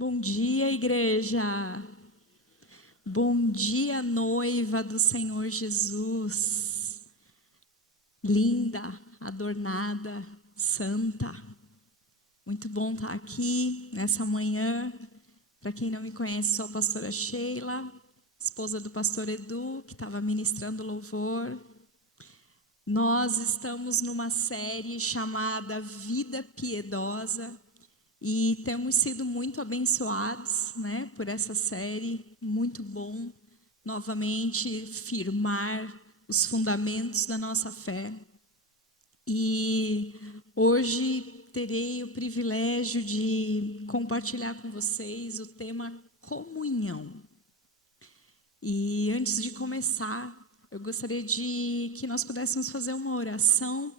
Bom dia, igreja. Bom dia, noiva do Senhor Jesus. Linda, adornada, santa. Muito bom estar aqui nessa manhã. Para quem não me conhece, sou a pastora Sheila, esposa do pastor Edu, que estava ministrando louvor. Nós estamos numa série chamada Vida Piedosa. E temos sido muito abençoados, né, por essa série, muito bom, novamente, firmar os fundamentos da nossa fé. E hoje terei o privilégio de compartilhar com vocês o tema comunhão. E antes de começar, eu gostaria de que nós pudéssemos fazer uma oração.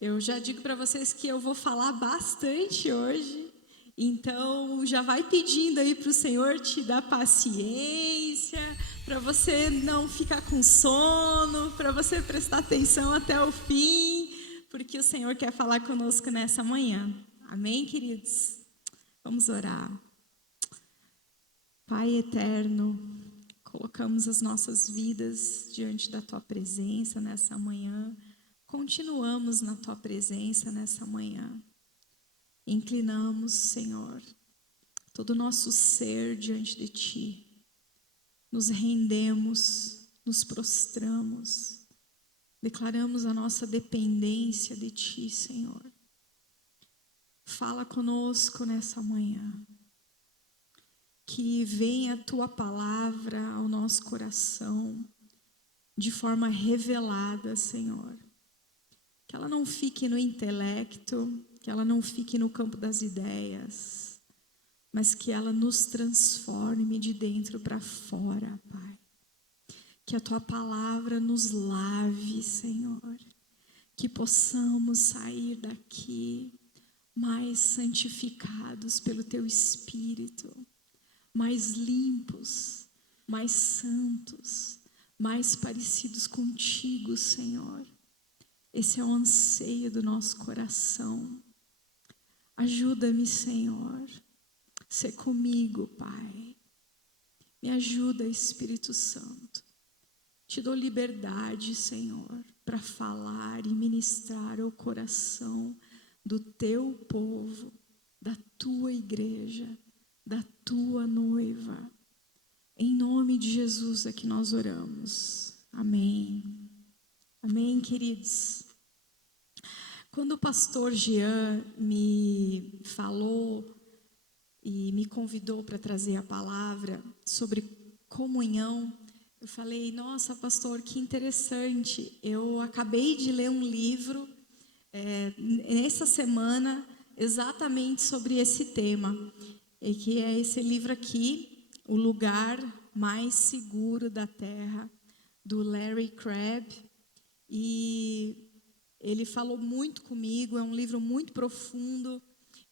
Eu já digo para vocês que eu vou falar bastante hoje, então já vai pedindo aí para o Senhor te dar paciência, para você não ficar com sono, para você prestar atenção até o fim, porque o Senhor quer falar conosco nessa manhã. Amém, queridos? Vamos orar. Pai eterno, colocamos as nossas vidas diante da Tua presença nessa manhã. Continuamos na Tua presença nessa manhã. Inclinamos, Senhor, todo o nosso ser diante de Ti. Nos rendemos, nos prostramos. Declaramos a nossa dependência de Ti, Senhor. Fala conosco nessa manhã. Que venha a Tua palavra ao nosso coração de forma revelada, Senhor. Que ela não fique no intelecto, que ela não fique no campo das ideias, mas que ela nos transforme de dentro para fora, Pai. Que a Tua palavra nos lave, Senhor. Que possamos sair daqui mais santificados pelo Teu Espírito, mais limpos, mais santos, mais parecidos contigo, Senhor. Esse é o anseio do nosso coração. Ajuda-me, Senhor. Sê comigo, Pai. Me ajuda, Espírito Santo. Te dou liberdade, Senhor, para falar e ministrar ao coração do Teu povo, da Tua igreja, da Tua noiva. Em nome de Jesus é que nós oramos. Amém. Amém, queridos? Quando o pastor Jean me falou e me convidou para trazer a palavra sobre comunhão, eu falei, nossa, pastor, que interessante. Eu acabei de ler um livro nessa semana exatamente sobre esse tema, e que é esse livro aqui, O Lugar Mais Seguro da Terra, do Larry Crabb. E ele falou muito comigo, é um livro muito profundo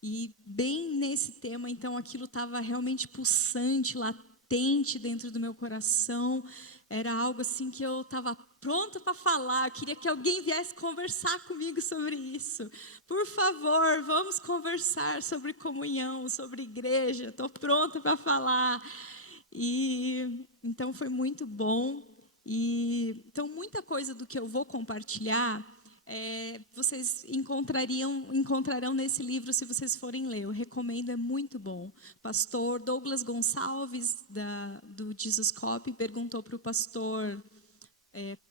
e bem nesse tema, então aquilo estava realmente pulsante, latente dentro do meu coração. Era algo assim que eu estava pronta para falar, eu queria que alguém viesse conversar comigo sobre isso. Por favor, vamos conversar sobre comunhão, sobre igreja, estou pronta para falar. E então foi muito bom. E então muita coisa do que eu vou compartilhar vocês encontrarão nesse livro se vocês forem ler. Eu recomendo, é muito bom. Pastor Douglas Gonçalves do Jesus Cop perguntou para o pastor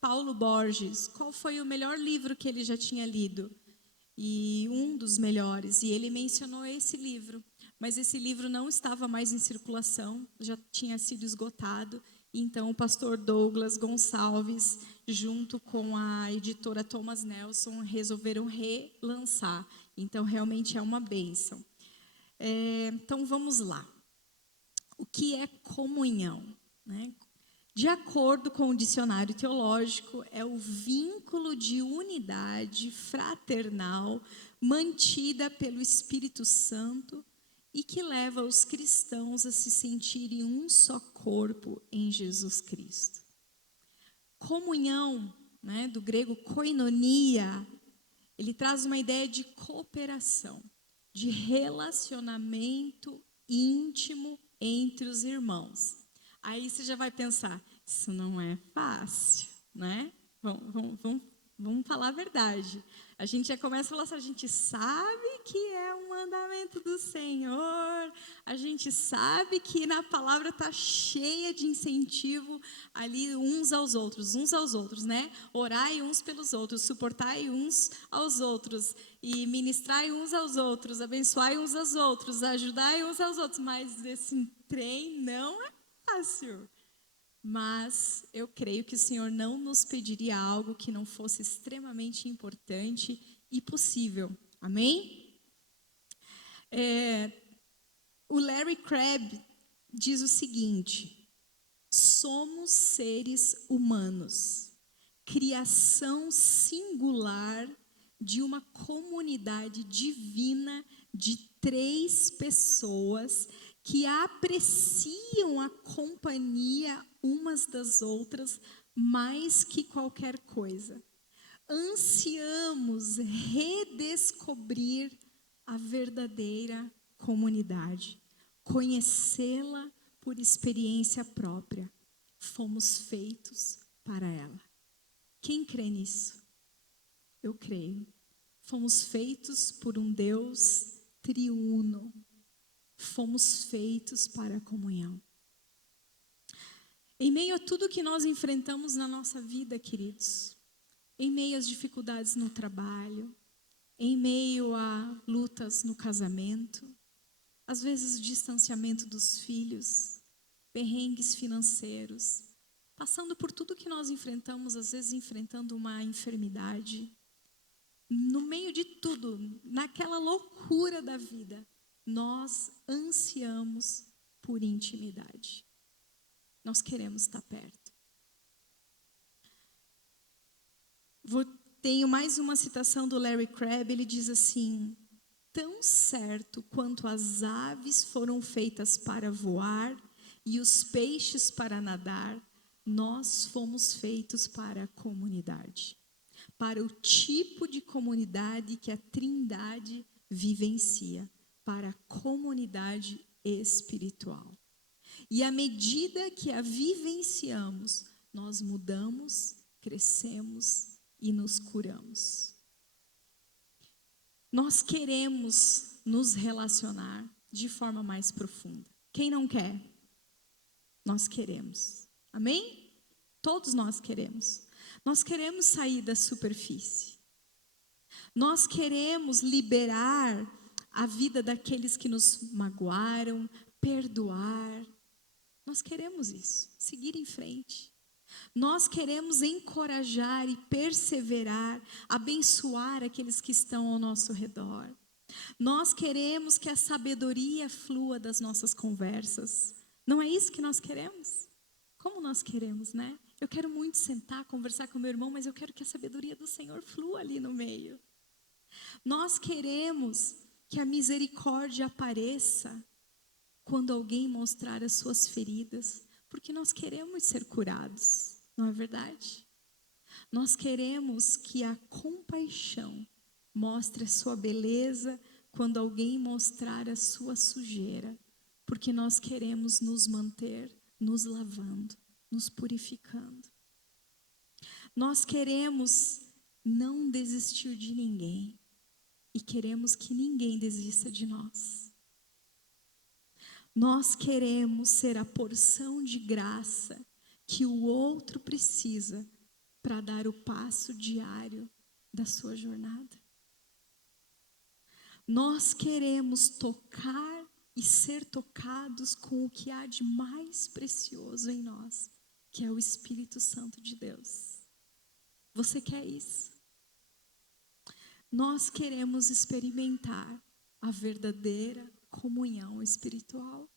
Paulo Borges qual foi o melhor livro que ele já tinha lido, e um dos melhores, e ele mencionou esse livro, mas esse livro não estava mais em circulação, já tinha sido esgotado. Então, o pastor Douglas Gonçalves, junto com a editora Thomas Nelson, resolveram relançar. Então, realmente é uma bênção. Então, vamos lá. O que é comunhão, né? De acordo com o dicionário teológico, é o vínculo de unidade fraternal mantida pelo Espírito Santo e que leva os cristãos a se sentirem um só corpo em Jesus Cristo. Comunhão, né, do grego koinonia, ele traz uma ideia de cooperação, de relacionamento íntimo entre os irmãos. Aí você já vai pensar, isso não é fácil, né? Vamos falar a verdade. A gente já começa a falar assim, a gente sabe que é um mandamento do Senhor, a gente sabe que na palavra está cheia de incentivo ali uns aos outros, né? Orai uns pelos outros, suportai uns aos outros, e ministrai uns aos outros, abençoai uns aos outros, ajudai uns aos outros, mas esse trem não é fácil. Mas eu creio que o Senhor não nos pediria algo que não fosse extremamente importante e possível. Amém? O Larry Crabb diz o seguinte: somos seres humanos, criação singular de uma comunidade divina de 3 pessoas que apreciam a companhia umas das outras mais que qualquer coisa. Ansiamos redescobrir a verdadeira comunidade, conhecê-la por experiência própria. Fomos feitos para ela. Quem crê nisso? Eu creio. Fomos feitos por um Deus triuno. Fomos feitos para a comunhão. Em meio a tudo que nós enfrentamos na nossa vida, queridos, em meio às dificuldades no trabalho, em meio a lutas no casamento, às vezes o distanciamento dos filhos, perrengues financeiros, passando por tudo que nós enfrentamos, às vezes enfrentando uma enfermidade, no meio de tudo, naquela loucura da vida, nós ansiamos por intimidade. Nós queremos estar perto. Tenho mais uma citação do Larry Crabb, ele diz assim: tão certo quanto as aves foram feitas para voar e os peixes para nadar, nós fomos feitos para a comunidade, para o tipo de comunidade que a Trindade vivencia, para a comunidade espiritual. E à medida que a vivenciamos, nós mudamos, crescemos e nos curamos. Nós queremos nos relacionar de forma mais profunda. Quem não quer? Nós queremos. Amém? Todos nós queremos. Nós queremos sair da superfície. Nós queremos liberar a vida daqueles que nos magoaram, perdoar. Nós queremos isso, seguir em frente. Nós queremos encorajar e perseverar, abençoar aqueles que estão ao nosso redor. Nós queremos que a sabedoria flua das nossas conversas. Não é isso que nós queremos? Como nós queremos, né? Eu quero muito sentar, conversar com meu irmão, mas eu quero que a sabedoria do Senhor flua ali no meio. Nós queremos que a misericórdia apareça quando alguém mostrar as suas feridas, porque nós queremos ser curados, não é verdade? Nós queremos que a compaixão mostre a sua beleza quando alguém mostrar a sua sujeira, porque nós queremos nos manter nos lavando, nos purificando. Nós queremos não desistir de ninguém e queremos que ninguém desista de nós. Nós queremos ser a porção de graça que o outro precisa para dar o passo diário da sua jornada. Nós queremos tocar e ser tocados com o que há de mais precioso em nós, que é o Espírito Santo de Deus. Você quer isso? Nós queremos experimentar a verdadeira comunhão espiritual.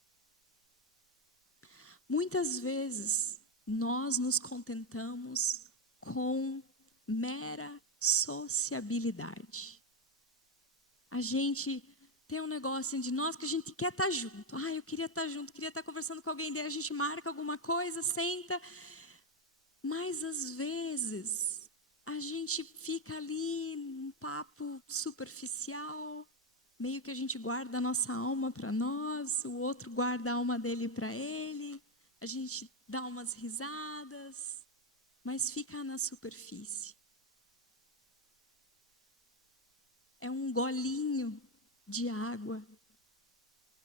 Muitas vezes nós nos contentamos com mera sociabilidade. A gente tem um negócio de nós que a gente quer estar junto. Eu queria estar junto, queria estar conversando com alguém, daí a gente marca alguma coisa, senta. Mas às vezes a gente fica ali num papo superficial, meio que a gente guarda a nossa alma para nós, o outro guarda a alma dele para ele, a gente dá umas risadas, mas fica na superfície. É um golinho de água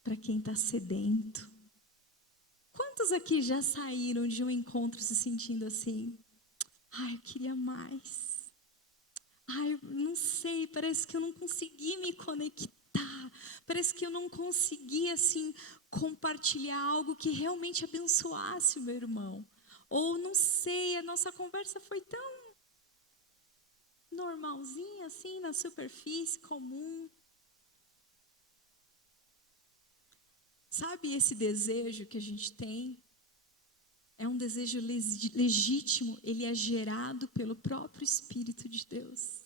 para quem está sedento. Quantos aqui já saíram de um encontro se sentindo assim? Ai, eu queria mais. Ai, eu não sei, parece que eu não consegui me conectar. Parece que eu não consegui, assim, compartilhar algo que realmente abençoasse o meu irmão. Ou, não sei, a nossa conversa foi tão normalzinha, assim, na superfície, comum. Sabe esse desejo que a gente tem? É um desejo legítimo, ele é gerado pelo próprio Espírito de Deus.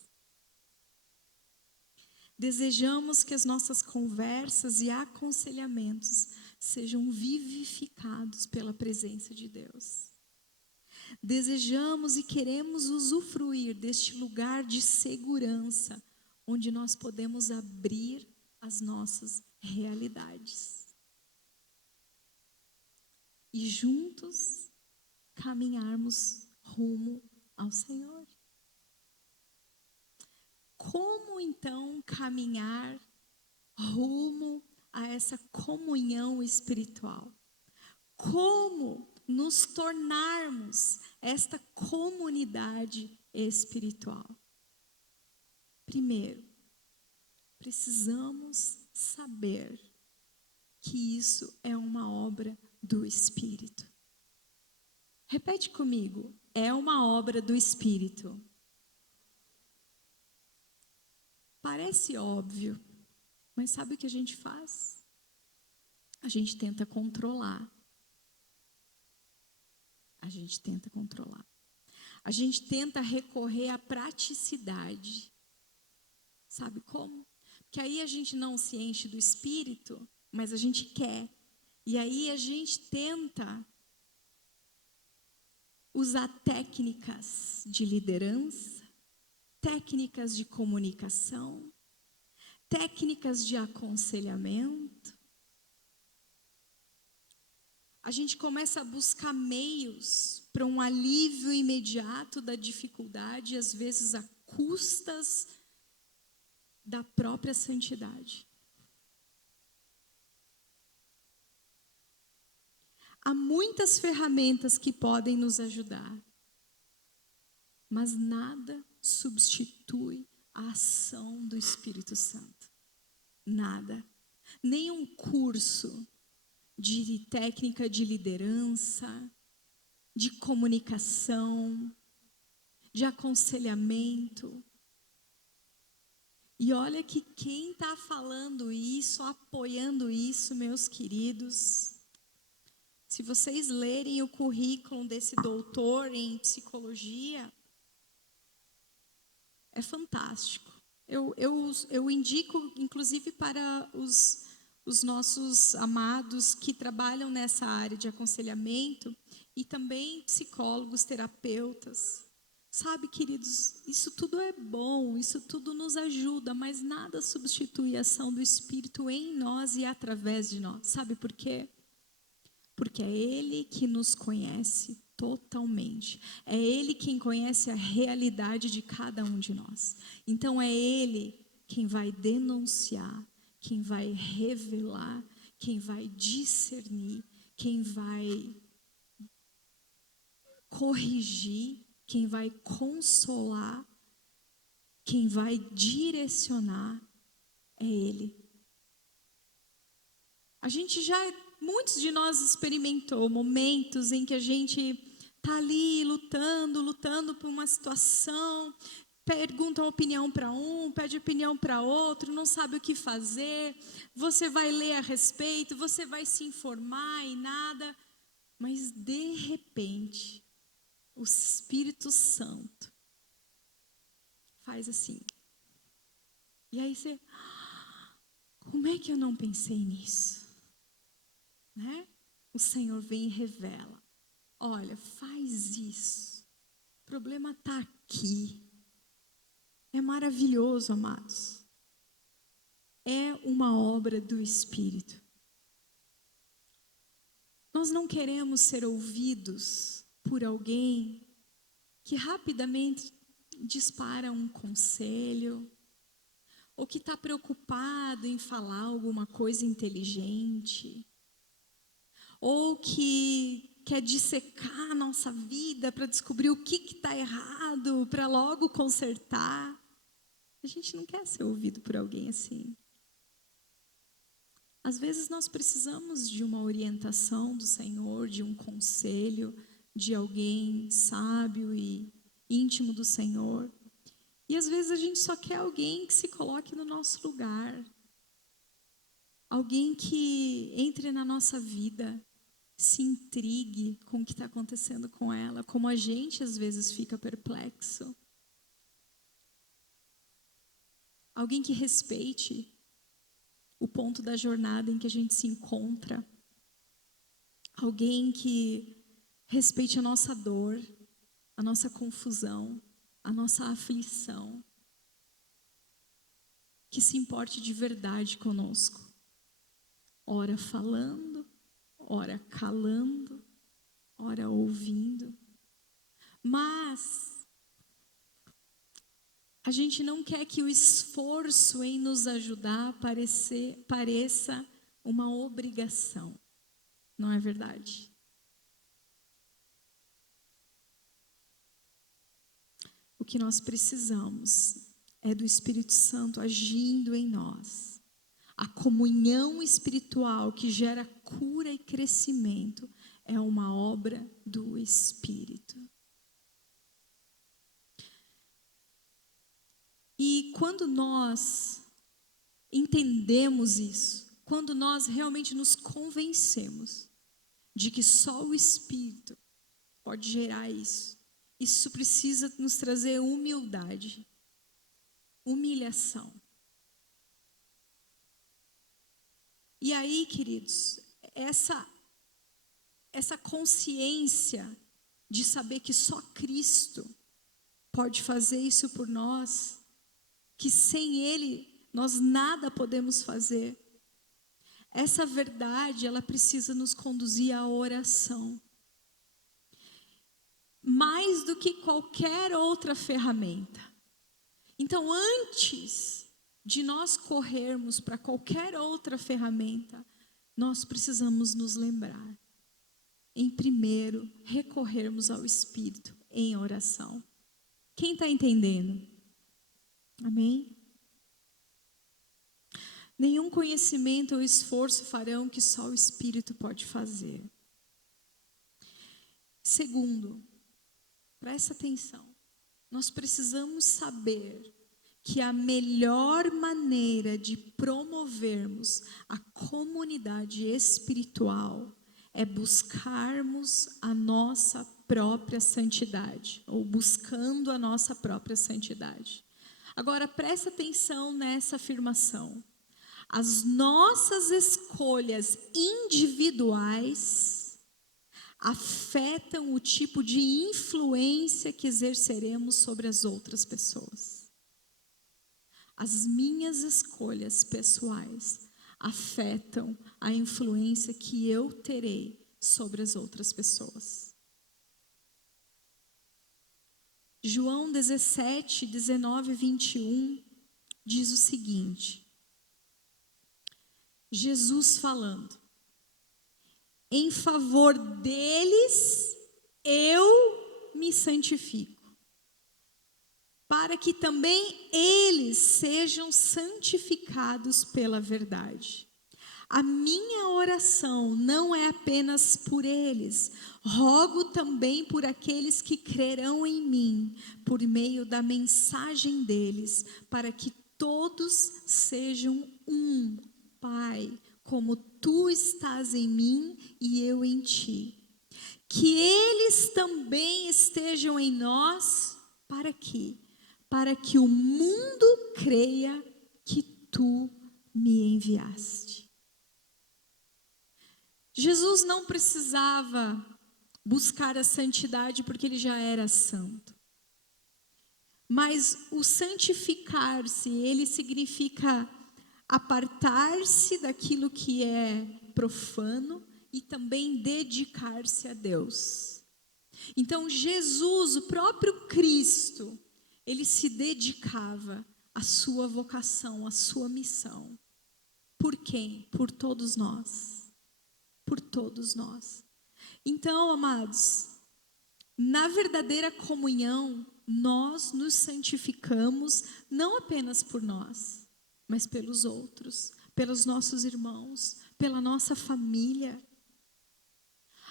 Desejamos que as nossas conversas e aconselhamentos sejam vivificados pela presença de Deus. Desejamos e queremos usufruir deste lugar de segurança, onde nós podemos abrir as nossas realidades. E juntos caminharmos rumo ao Senhor. Como então caminhar rumo a essa comunhão espiritual? Como nos tornarmos esta comunidade espiritual? Primeiro, precisamos saber que isso é uma obra do Espírito. Repete comigo, é uma obra do Espírito. Parece óbvio, mas sabe o que a gente faz? A gente tenta controlar. A gente tenta controlar. A gente tenta recorrer à praticidade. Sabe como? Porque aí a gente não se enche do Espírito, mas a gente quer. E aí a gente tenta usar técnicas de liderança, técnicas de comunicação, técnicas de aconselhamento. A gente começa a buscar meios para um alívio imediato da dificuldade, às vezes a custas da própria santidade. Há muitas ferramentas que podem nos ajudar, mas nada substitui a ação do Espírito Santo. Nada. Nenhum curso de técnica de liderança, de comunicação, de aconselhamento. E olha que quem está falando isso, apoiando isso, meus queridos, se vocês lerem o currículo desse doutor em psicologia, é fantástico. Eu indico, inclusive, para os nossos amados que trabalham nessa área de aconselhamento e também psicólogos, terapeutas. Sabe, queridos, isso tudo é bom, isso tudo nos ajuda, mas nada substitui a ação do Espírito em nós e através de nós. Sabe por quê? Porque é Ele que nos conhece totalmente. É Ele quem conhece a realidade de cada um de nós. Então é Ele quem vai denunciar, quem vai revelar, quem vai discernir, quem vai corrigir, quem vai consolar, quem vai direcionar. É Ele. A gente já, muitos de nós experimentou momentos em que a gente está ali lutando por uma situação, pergunta uma opinião para um, pede opinião para outro, não sabe o que fazer, você vai ler a respeito, você vai se informar e nada, mas de repente, o Espírito Santo faz assim. E aí você, como é que eu não pensei nisso? Né? O Senhor vem e revela. Olha, faz isso. O problema está aqui. É maravilhoso, amados. é uma obra do Espírito. Nós não queremos ser ouvidos por alguém que rapidamente dispara um conselho, ou que está preocupado em falar alguma coisa inteligente, ou que quer dissecar a nossa vida para descobrir o que está errado, para logo consertar. A gente não quer ser ouvido por alguém assim. Às vezes nós precisamos de uma orientação do Senhor, de um conselho, de alguém sábio e íntimo do Senhor. E às vezes a gente só quer alguém que se coloque no nosso lugar. Alguém que entre na nossa vida, se intrigue com o que está acontecendo com ela, como a gente às vezes fica perplexo. Alguém que respeite o ponto da jornada em que a gente se encontra. Alguém que respeite a nossa dor, a nossa confusão, a nossa aflição. Que se importe de verdade conosco. Ora falando, ora calando, ora ouvindo. Mas a gente não quer que o esforço em nos ajudar pareça uma obrigação. Não é verdade? O que nós precisamos é do Espírito Santo agindo em nós. A comunhão espiritual que gera cura e crescimento é uma obra do Espírito. E quando nós entendemos isso, quando nós realmente nos convencemos de que só o Espírito pode gerar isso, isso precisa nos trazer humildade, humilhação. E aí, queridos, essa consciência de saber que só Cristo pode fazer isso por nós, que sem Ele nós nada podemos fazer. Essa verdade, ela precisa nos conduzir à oração. Mais do que qualquer outra ferramenta. Então, antes de nós corrermos para qualquer outra ferramenta, nós precisamos nos lembrar, em primeiro, recorrermos ao Espírito em oração. Quem está entendendo? Amém? Nenhum conhecimento ou esforço farão que só o Espírito pode fazer. Segundo, presta atenção, nós precisamos saber que a melhor maneira de promovermos a comunidade espiritual é buscarmos a nossa própria santidade, ou buscando a nossa própria santidade. Agora, presta atenção nessa afirmação. As nossas escolhas individuais afetam o tipo de influência que exerceremos sobre as outras pessoas. As minhas escolhas pessoais afetam a influência que eu terei sobre as outras pessoas. João 17, 19 e 21 diz o seguinte: Jesus falando, em favor deles eu me santifico, para que também eles sejam santificados pela verdade. A minha oração não é apenas por eles, rogo também por aqueles que crerão em mim, por meio da mensagem deles, para que todos sejam um, Pai, como tu estás em mim e eu em ti. Que eles também estejam em nós, para quê? Para que o mundo creia que tu me enviaste. Jesus não precisava buscar a santidade porque ele já era santo. Mas o santificar-se, ele significa apartar-se daquilo que é profano e também dedicar-se a Deus. Então Jesus, o próprio Cristo, ele se dedicava à sua vocação, à sua missão. Por quem? Por todos nós. Por todos nós. Então, amados, na verdadeira comunhão, nós nos santificamos não apenas por nós, mas pelos outros, pelos nossos irmãos, pela nossa família.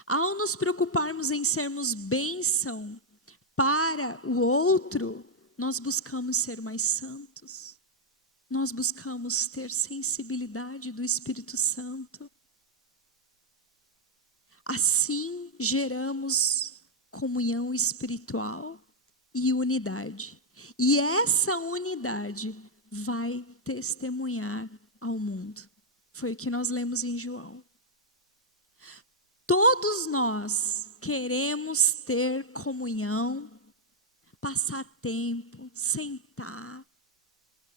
Ao nos preocuparmos em sermos bênção para o outro, nós buscamos ser mais santos. Nós buscamos ter sensibilidade do Espírito Santo. Assim geramos comunhão espiritual e unidade. E essa unidade vai testemunhar ao mundo. Foi o que nós lemos em João. Todos nós queremos ter comunhão, passar tempo, sentar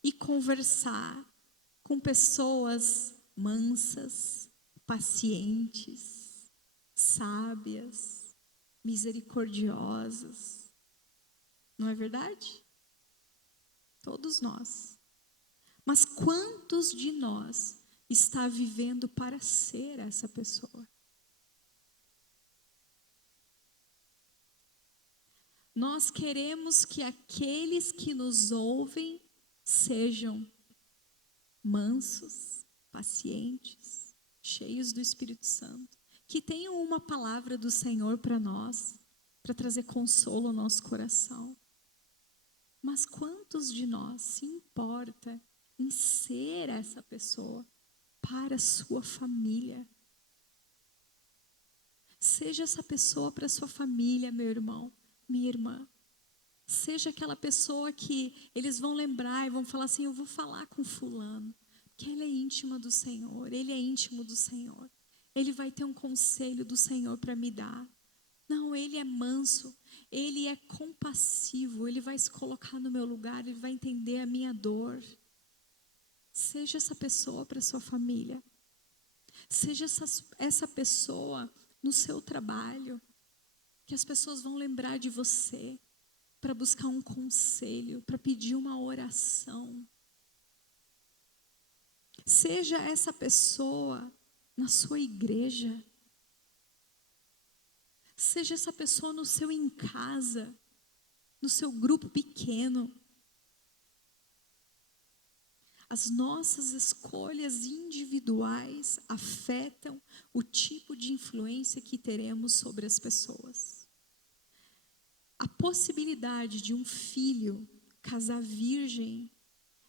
e conversar com pessoas mansas, pacientes, sábias, misericordiosas. Não é verdade? Todos nós. Mas quantos de nós está vivendo para ser essa pessoa? Nós queremos que aqueles que nos ouvem sejam mansos, pacientes, cheios do Espírito Santo, que tenham uma palavra do Senhor para nós, para trazer consolo ao nosso coração. Mas quantos de nós se importa em ser essa pessoa para a sua família? Seja essa pessoa para a sua família, meu irmão, minha irmã. Seja aquela pessoa que eles vão lembrar e vão falar assim, eu vou falar com fulano, que ele é íntima do Senhor, ele é íntimo do Senhor. Ele vai ter um conselho do Senhor para me dar. Não, ele é manso, ele é compassivo, ele vai se colocar no meu lugar, ele vai entender a minha dor. Seja essa pessoa para a sua família. Seja essa pessoa no seu trabalho, que as pessoas vão lembrar de você para buscar um conselho, para pedir uma oração. Seja essa pessoa na sua igreja. Seja essa pessoa no seu em casa, no seu grupo pequeno. As nossas escolhas individuais afetam o tipo de influência que teremos sobre as pessoas. A possibilidade de um filho casar virgem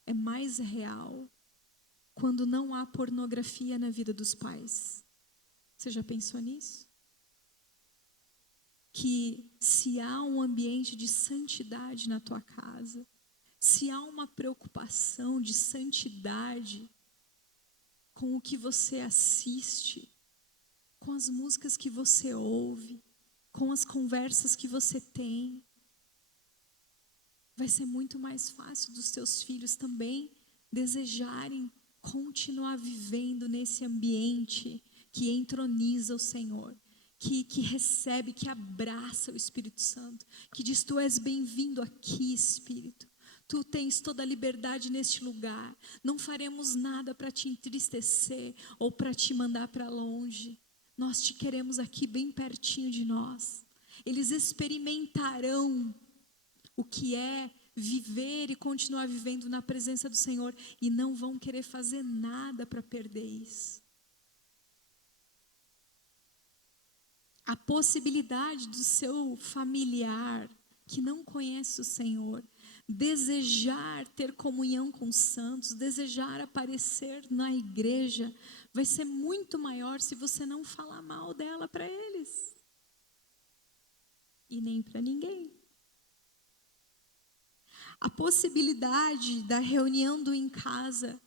é mais real quando não há pornografia na vida dos pais. Você já pensou nisso? Que se há um ambiente de santidade na tua casa, se há uma preocupação de santidade com o que você assiste, com as músicas que você ouve, com as conversas que você tem, vai ser muito mais fácil dos teus filhos também desejarem continuar vivendo nesse ambiente que entroniza o Senhor, que recebe, que abraça o Espírito Santo, que diz, tu és bem-vindo aqui, Espírito. Tu tens toda a liberdade neste lugar. Não faremos nada para te entristecer ou para te mandar para longe. Nós te queremos aqui bem pertinho de nós. Eles experimentarão o que é viver e continuar vivendo na presença do Senhor e não vão querer fazer nada para perder isso. A possibilidade do seu familiar que não conhece o Senhor desejar ter comunhão com os santos, desejar aparecer na igreja, vai ser muito maior se você não falar mal dela para eles. E nem para ninguém. A possibilidade da reunião do em casa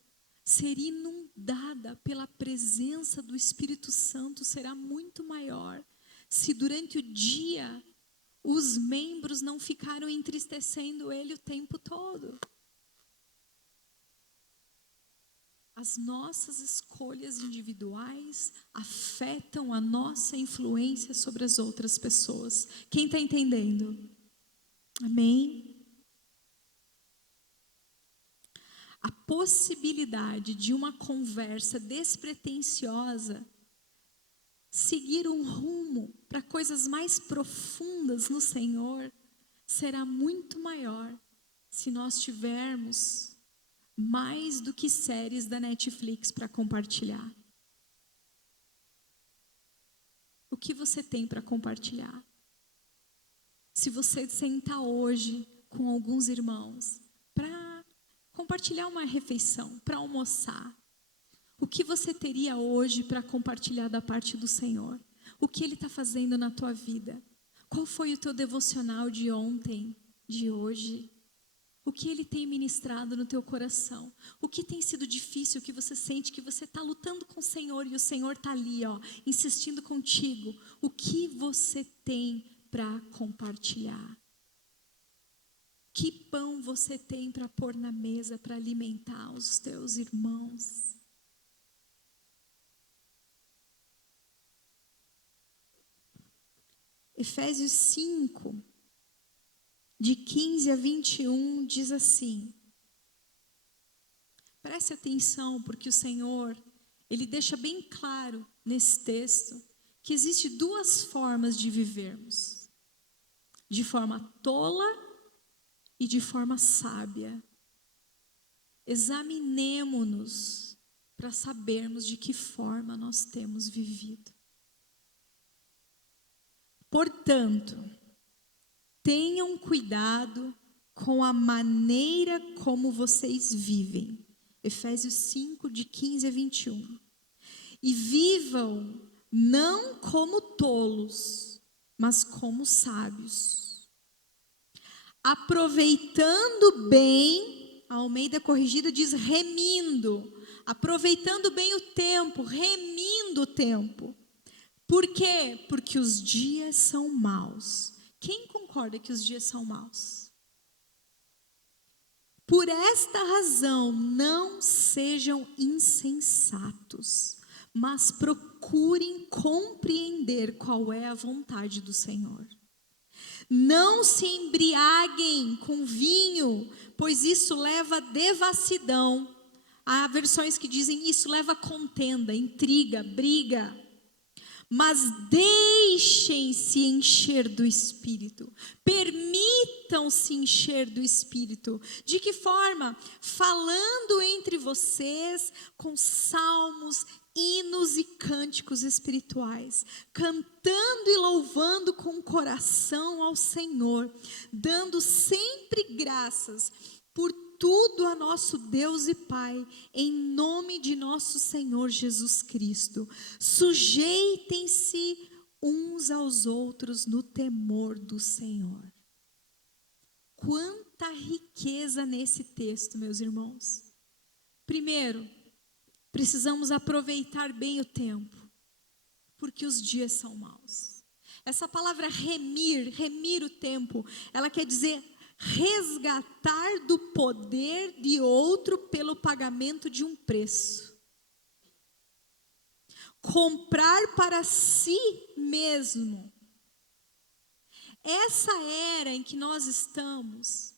ser inundada pela presença do Espírito Santo será muito maior se durante o dia os membros não ficaram entristecendo ele o tempo todo. As nossas escolhas individuais afetam a nossa influência sobre as outras pessoas. Quem está entendendo? Amém? A possibilidade de uma conversa despretensiosa seguir um rumo para coisas mais profundas no Senhor será muito maior se nós tivermos mais do que séries da Netflix para compartilhar. O que você tem para compartilhar? Se você sentar hoje com alguns irmãos para compartilhar uma refeição, para almoçar, o que você teria hoje para compartilhar da parte do Senhor? O que Ele está fazendo na tua vida? Qual foi o teu devocional de ontem, de hoje? O que Ele tem ministrado no teu coração? O que tem sido difícil, que você sente que você está lutando com o Senhor e o Senhor está ali, insistindo contigo? O que você tem para compartilhar? Que pão você tem para pôr na mesa, para alimentar os teus irmãos? Efésios 5, de 15 a 21, diz assim. Preste atenção, porque o Senhor, Ele deixa bem claro nesse texto que existem duas formas de vivermos. De forma tola e de forma sábia. Examinemo-nos para sabermos de que forma nós temos vivido. Portanto, tenham cuidado com a maneira como vocês vivem. Efésios 5, de 15 a 21. E vivam não como tolos, mas como sábios. Aproveitando bem, a Almeida Corrigida diz remindo. Aproveitando bem o tempo, remindo o tempo. Por quê? Porque os dias são maus. Quem concorda que os dias são maus? Por esta razão, não sejam insensatos, mas procurem compreender qual é a vontade do Senhor. Não se embriaguem com vinho, pois isso leva a devassidão. Há versões que dizem isso leva a contenda, intriga, briga. Mas deixem-se encher do Espírito, permitam-se encher do Espírito. De que forma? Falando entre vocês com salmos, hinos e cânticos espirituais, cantando e louvando com o coração ao Senhor, dando sempre graças por tudo a nosso Deus e Pai, em nome de nosso Senhor Jesus Cristo. Sujeitem-se uns aos outros no temor do Senhor. Quanta riqueza nesse texto, meus irmãos. Primeiro, precisamos aproveitar bem o tempo, porque os dias são maus. Essa palavra remir o tempo, ela quer dizer resgatar do poder de outro pelo pagamento de um preço. Comprar para si mesmo. Essa era em que nós estamos,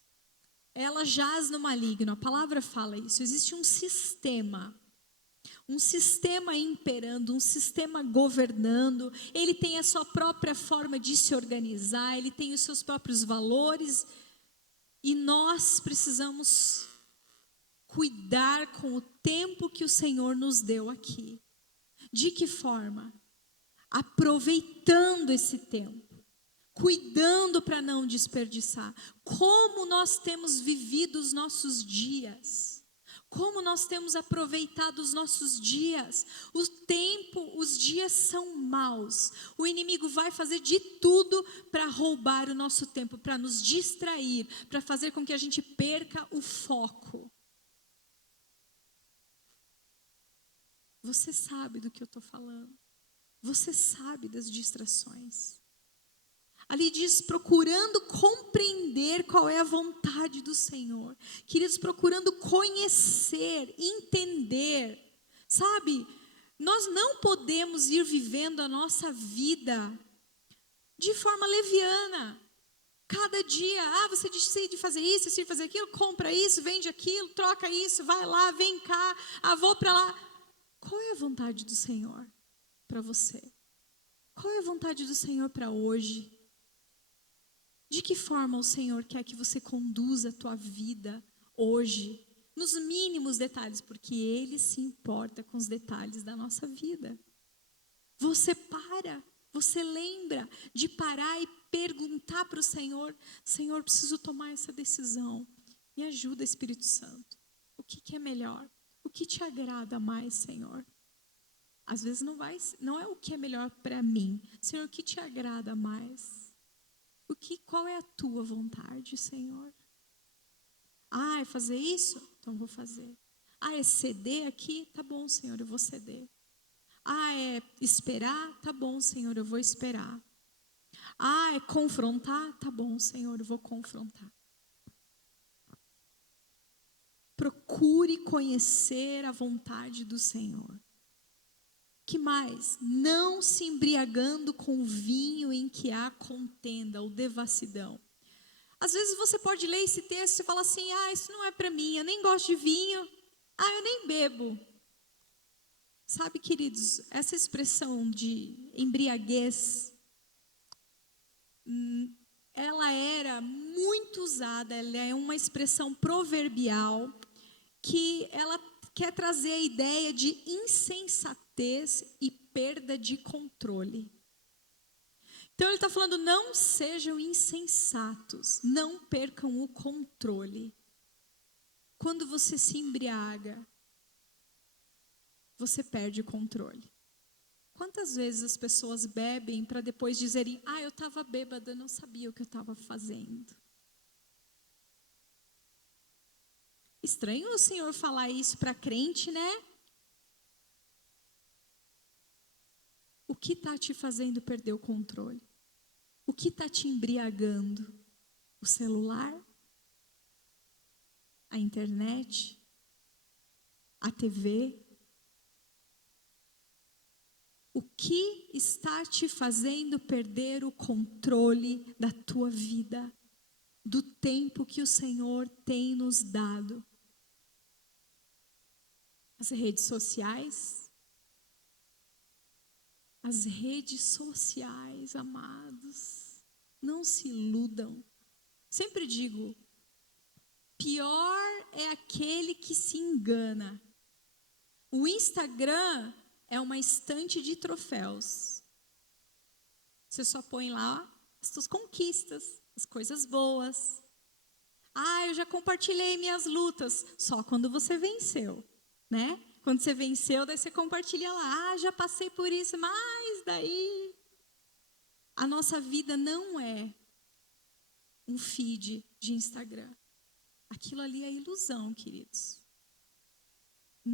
ela jaz no maligno. A palavra fala isso. Existe um sistema imperando, um sistema governando. Ele tem a sua própria forma de se organizar, ele tem os seus próprios valores. E nós precisamos cuidar com o tempo que o Senhor nos deu aqui. De que forma? Aproveitando esse tempo, cuidando para não desperdiçar. Como nós temos vivido os nossos dias? Como nós temos aproveitado os nossos dias? Os dias são maus. O inimigo vai fazer de tudo para roubar o nosso tempo, para nos distrair, para fazer com que a gente perca o foco. Você sabe do que eu estou falando. Você sabe das distrações. Ali diz, procurando compreender qual é a vontade do Senhor. Queridos, procurando conhecer, entender. Sabe, nós não podemos ir vivendo a nossa vida de forma leviana. Cada dia, você decide fazer isso, decide fazer aquilo, compra isso, vende aquilo, troca isso, vai lá, vem cá, vou para lá. Qual é a vontade do Senhor para você? Qual é a vontade do Senhor para hoje? De que forma o Senhor quer que você conduza a tua vida hoje? Nos mínimos detalhes, porque Ele se importa com os detalhes da nossa vida. Você lembra de parar e perguntar para o Senhor, Senhor, preciso tomar essa decisão. Me ajuda, Espírito Santo. O que é melhor? O que te agrada mais, Senhor? Às vezes não é o que é melhor para mim. Senhor, o que te agrada mais? Qual é a tua vontade, Senhor? É fazer isso? Então vou fazer. É ceder aqui? Tá bom, Senhor, eu vou ceder. É esperar? Tá bom, Senhor, eu vou esperar. É confrontar? Tá bom, Senhor, eu vou confrontar. Procure conhecer a vontade do Senhor. Que mais? Não se embriagando com vinho em que há contenda ou devassidão. Às vezes você pode ler esse texto e falar assim, isso não é para mim, eu nem gosto de vinho, eu nem bebo. Sabe, queridos, essa expressão de embriaguez, ela era muito usada, ela é uma expressão proverbial que ela quer trazer a ideia de insensatez e perda de controle. Então ele está falando, não sejam insensatos, não percam o controle. Quando você se embriaga, você perde o controle. Quantas vezes as pessoas bebem para depois dizerem, eu estava bêbada, eu não sabia o que eu estava fazendo. Estranho o Senhor falar isso para crente, né? O que está te fazendo perder o controle? O que está te embriagando? O celular? A internet? A TV? O que está te fazendo perder o controle da tua vida? Do tempo que o Senhor tem nos dado? As redes sociais? As redes sociais, amados, não se iludam. Sempre digo, pior é aquele que se engana. O Instagram é uma estante de troféus. Você só põe lá as suas conquistas, as coisas boas. Eu já compartilhei minhas lutas, só quando você venceu, né? Quando você venceu, daí você compartilha lá, já passei por isso, mas daí... A nossa vida não é um feed de Instagram. Aquilo ali é ilusão, queridos.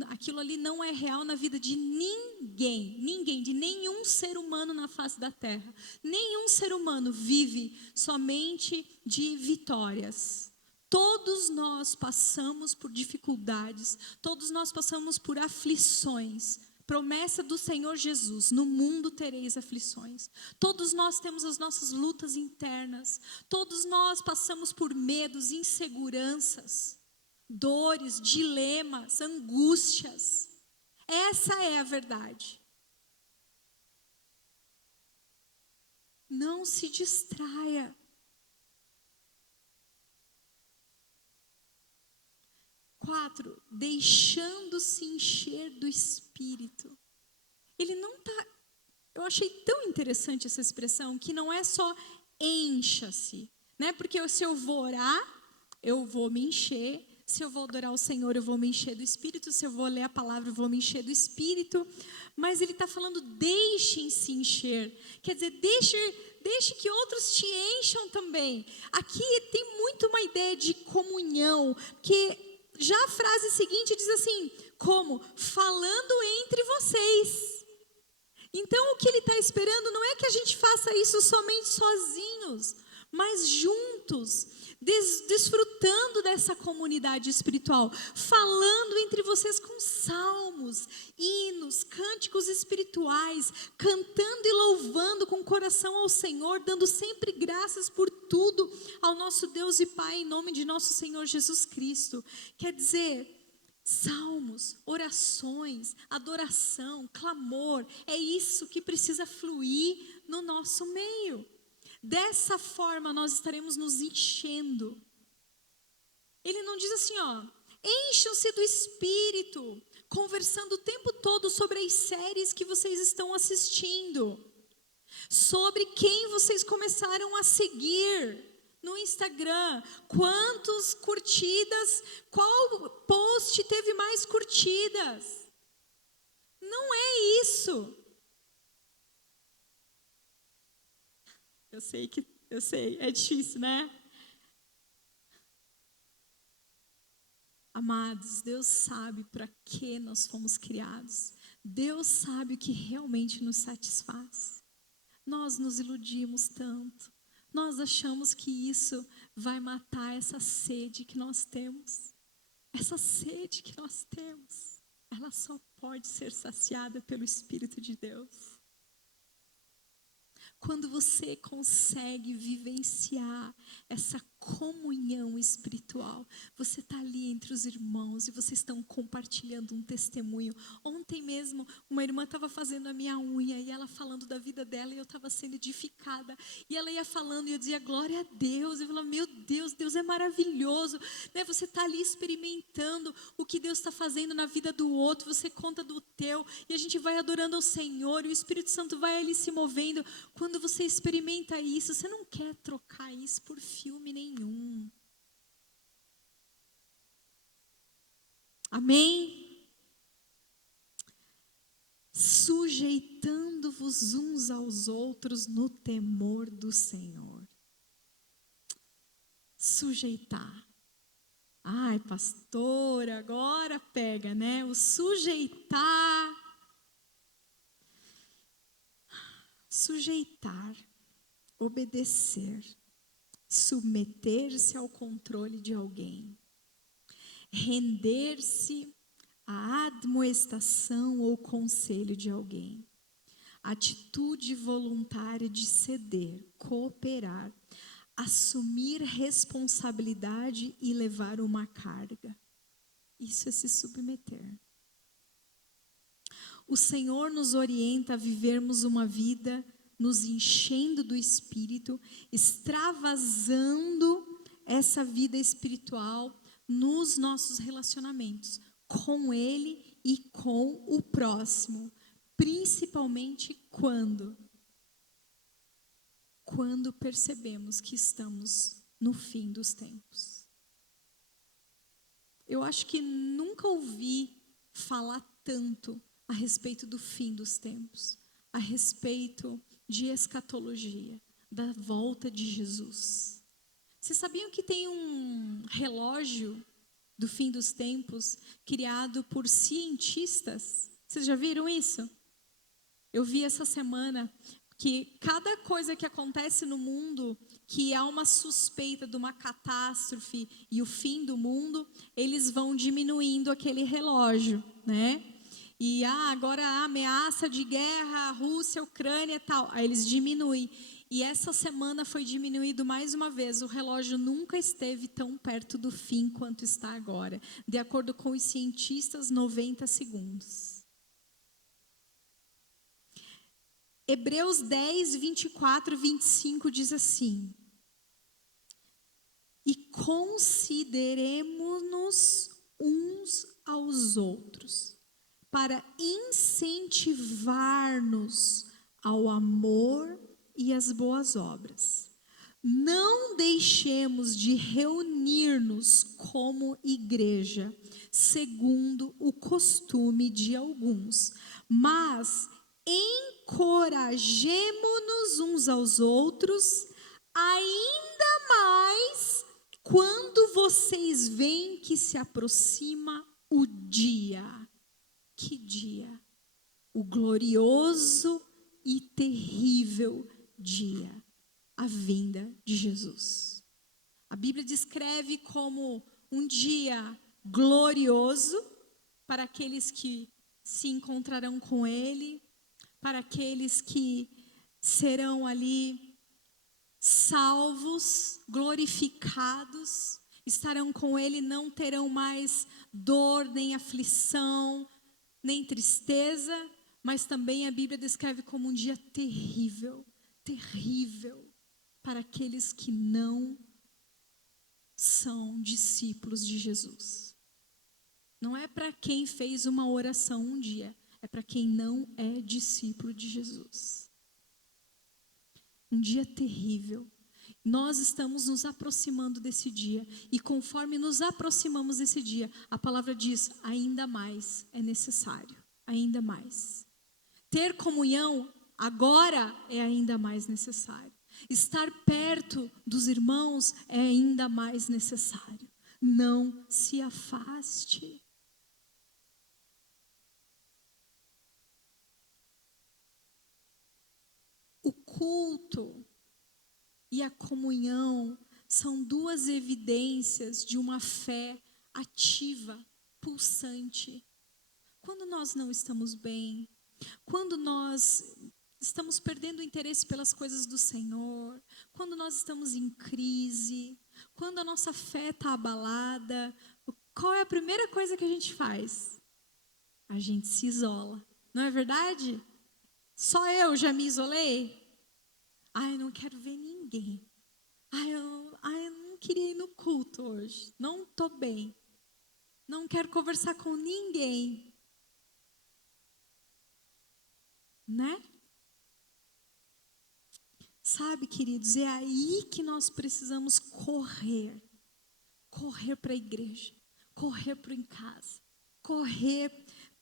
Aquilo ali não é real na vida de ninguém, de nenhum ser humano na face da terra. Nenhum ser humano vive somente de vitórias. Todos nós passamos por dificuldades, todos nós passamos por aflições. Promessa do Senhor Jesus, no mundo tereis aflições. Todos nós temos as nossas lutas internas, todos nós passamos por medos, inseguranças, dores, dilemas, angústias. Essa é a verdade. Não se distraia. Quatro, deixando-se encher do Espírito. Ele não está... Eu achei tão interessante essa expressão, que não é só encha-se, né? Porque se eu vou orar, eu vou me encher. Se eu vou adorar o Senhor, eu vou me encher do Espírito. Se eu vou ler a palavra, eu vou me encher do Espírito. Mas ele está falando, deixem-se encher. Quer dizer, deixe que outros te encham também. Aqui tem muito uma ideia de comunhão, que já a frase seguinte diz assim, como? Falando entre vocês. Então, o que Ele está esperando não é que a gente faça isso somente sozinhos, mas juntos, desfrutando dessa comunidade espiritual, falando entre vocês com salmos, hinos, cânticos espirituais, cantando e louvando com o coração ao Senhor, dando sempre graças por tudo ao nosso Deus e Pai, em nome de nosso Senhor Jesus Cristo. Quer dizer, salmos, orações, adoração, clamor, é isso que precisa fluir no nosso meio. Dessa forma nós estaremos nos enchendo. Ele não diz assim, encham-se do Espírito, conversando o tempo todo sobre as séries que vocês estão assistindo, sobre quem vocês começaram a seguir no Instagram, quantas curtidas, qual post teve mais curtidas. Não é isso. Eu sei, é difícil, né? Amados, Deus sabe para que nós fomos criados. Deus sabe o que realmente nos satisfaz. Nós nos iludimos tanto. Nós achamos que isso vai matar essa sede que nós temos. Essa sede que nós temos, ela só pode ser saciada pelo Espírito de Deus. Quando você consegue vivenciar essa comunhão espiritual, você está ali entre os irmãos e vocês estão compartilhando um testemunho. Ontem mesmo, uma irmã estava fazendo a minha unha e ela falando da vida dela e eu estava sendo edificada. E ela ia falando e eu dizia, glória a Deus. Eu falava, meu Deus, Deus é maravilhoso. Né? Você está ali experimentando o que Deus está fazendo na vida do outro, você conta do teu e a gente vai adorando ao Senhor e o Espírito Santo vai ali se movendo. Quando você experimenta isso, você não quer trocar isso por filme nenhum. Amém? Sujeitando-vos uns aos outros no temor do Senhor. Sujeitar. Ai, pastora, agora pega, né? O sujeitar. Sujeitar, obedecer, submeter-se ao controle de alguém, render-se à admoestação ou conselho de alguém, atitude voluntária de ceder, cooperar, assumir responsabilidade e levar uma carga. Isso é se submeter. O Senhor nos orienta a vivermos uma vida nos enchendo do Espírito, extravasando essa vida espiritual nos nossos relacionamentos, com Ele e com o próximo. Principalmente quando percebemos que estamos no fim dos tempos. Eu acho que nunca ouvi falar tanto a respeito do fim dos tempos, a respeito de escatologia, da volta de Jesus. Vocês sabiam que tem um relógio do fim dos tempos criado por cientistas? Vocês já viram isso? Eu vi essa semana que cada coisa que acontece no mundo, que há uma suspeita de uma catástrofe e o fim do mundo, eles vão diminuindo aquele relógio, né? E agora a ameaça de guerra, Rússia, Ucrânia e tal, aí eles diminuem. E essa semana foi diminuído mais uma vez, o relógio nunca esteve tão perto do fim quanto está agora. De acordo com os cientistas, 90 segundos. Hebreus 10, 24 e 25 diz assim: e consideremo-nos uns aos outros, para incentivar-nos ao amor e às boas obras. Não deixemos de reunir-nos como igreja, segundo o costume de alguns, mas encorajemo-nos uns aos outros, ainda mais quando vocês veem que se aproxima o dia. Que dia? o glorioso e terrível dia, a vinda de Jesus. A Bíblia descreve como um dia glorioso para aqueles que se encontrarão com Ele, para aqueles que serão ali salvos, glorificados, estarão com Ele, não terão mais dor, nem aflição, nem tristeza, mas também a Bíblia descreve como um dia terrível, terrível para aqueles que não são discípulos de Jesus. Não é para quem fez uma oração um dia, é para quem não é discípulo de Jesus. Um dia terrível. Nós estamos nos aproximando desse dia, e conforme nos aproximamos desse dia, a palavra diz, ainda mais é necessário, ainda mais. Ter comunhão agora é ainda mais necessário. Estar perto dos irmãos é ainda mais necessário. Não se afaste. O culto e a comunhão são duas evidências de uma fé ativa, pulsante. Quando nós não estamos bem, quando nós estamos perdendo o interesse pelas coisas do Senhor, quando nós estamos em crise, quando a nossa fé está abalada, qual é a primeira coisa que a gente faz? A gente se isola, não é verdade? Só eu já me isolei? Ai, eu não quero ver ninguém. Eu não queria ir no culto hoje. Não estou bem. Não quero conversar com ninguém. Né? Sabe, queridos, é aí que nós precisamos correr. Correr para a igreja. Correr para em casa. Correr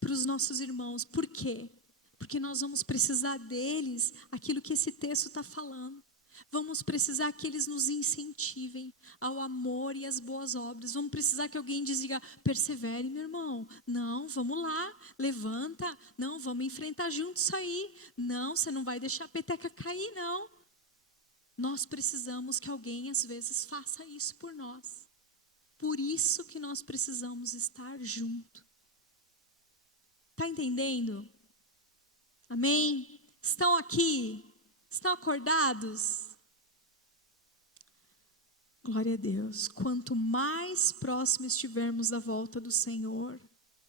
para os nossos irmãos. Por quê? Porque nós vamos precisar deles, aquilo que esse texto está falando. Vamos precisar que eles nos incentivem ao amor e às boas obras. Vamos precisar que alguém diga, persevere, meu irmão. Não, vamos lá, levanta. Não, vamos enfrentar juntos isso aí. Não, você não vai deixar a peteca cair, não. Nós precisamos que alguém, às vezes, faça isso por nós. Por isso que nós precisamos estar junto. Está entendendo? Amém? Estão aqui? Estão acordados? Glória a Deus. Quanto mais próximo estivermos da volta do Senhor,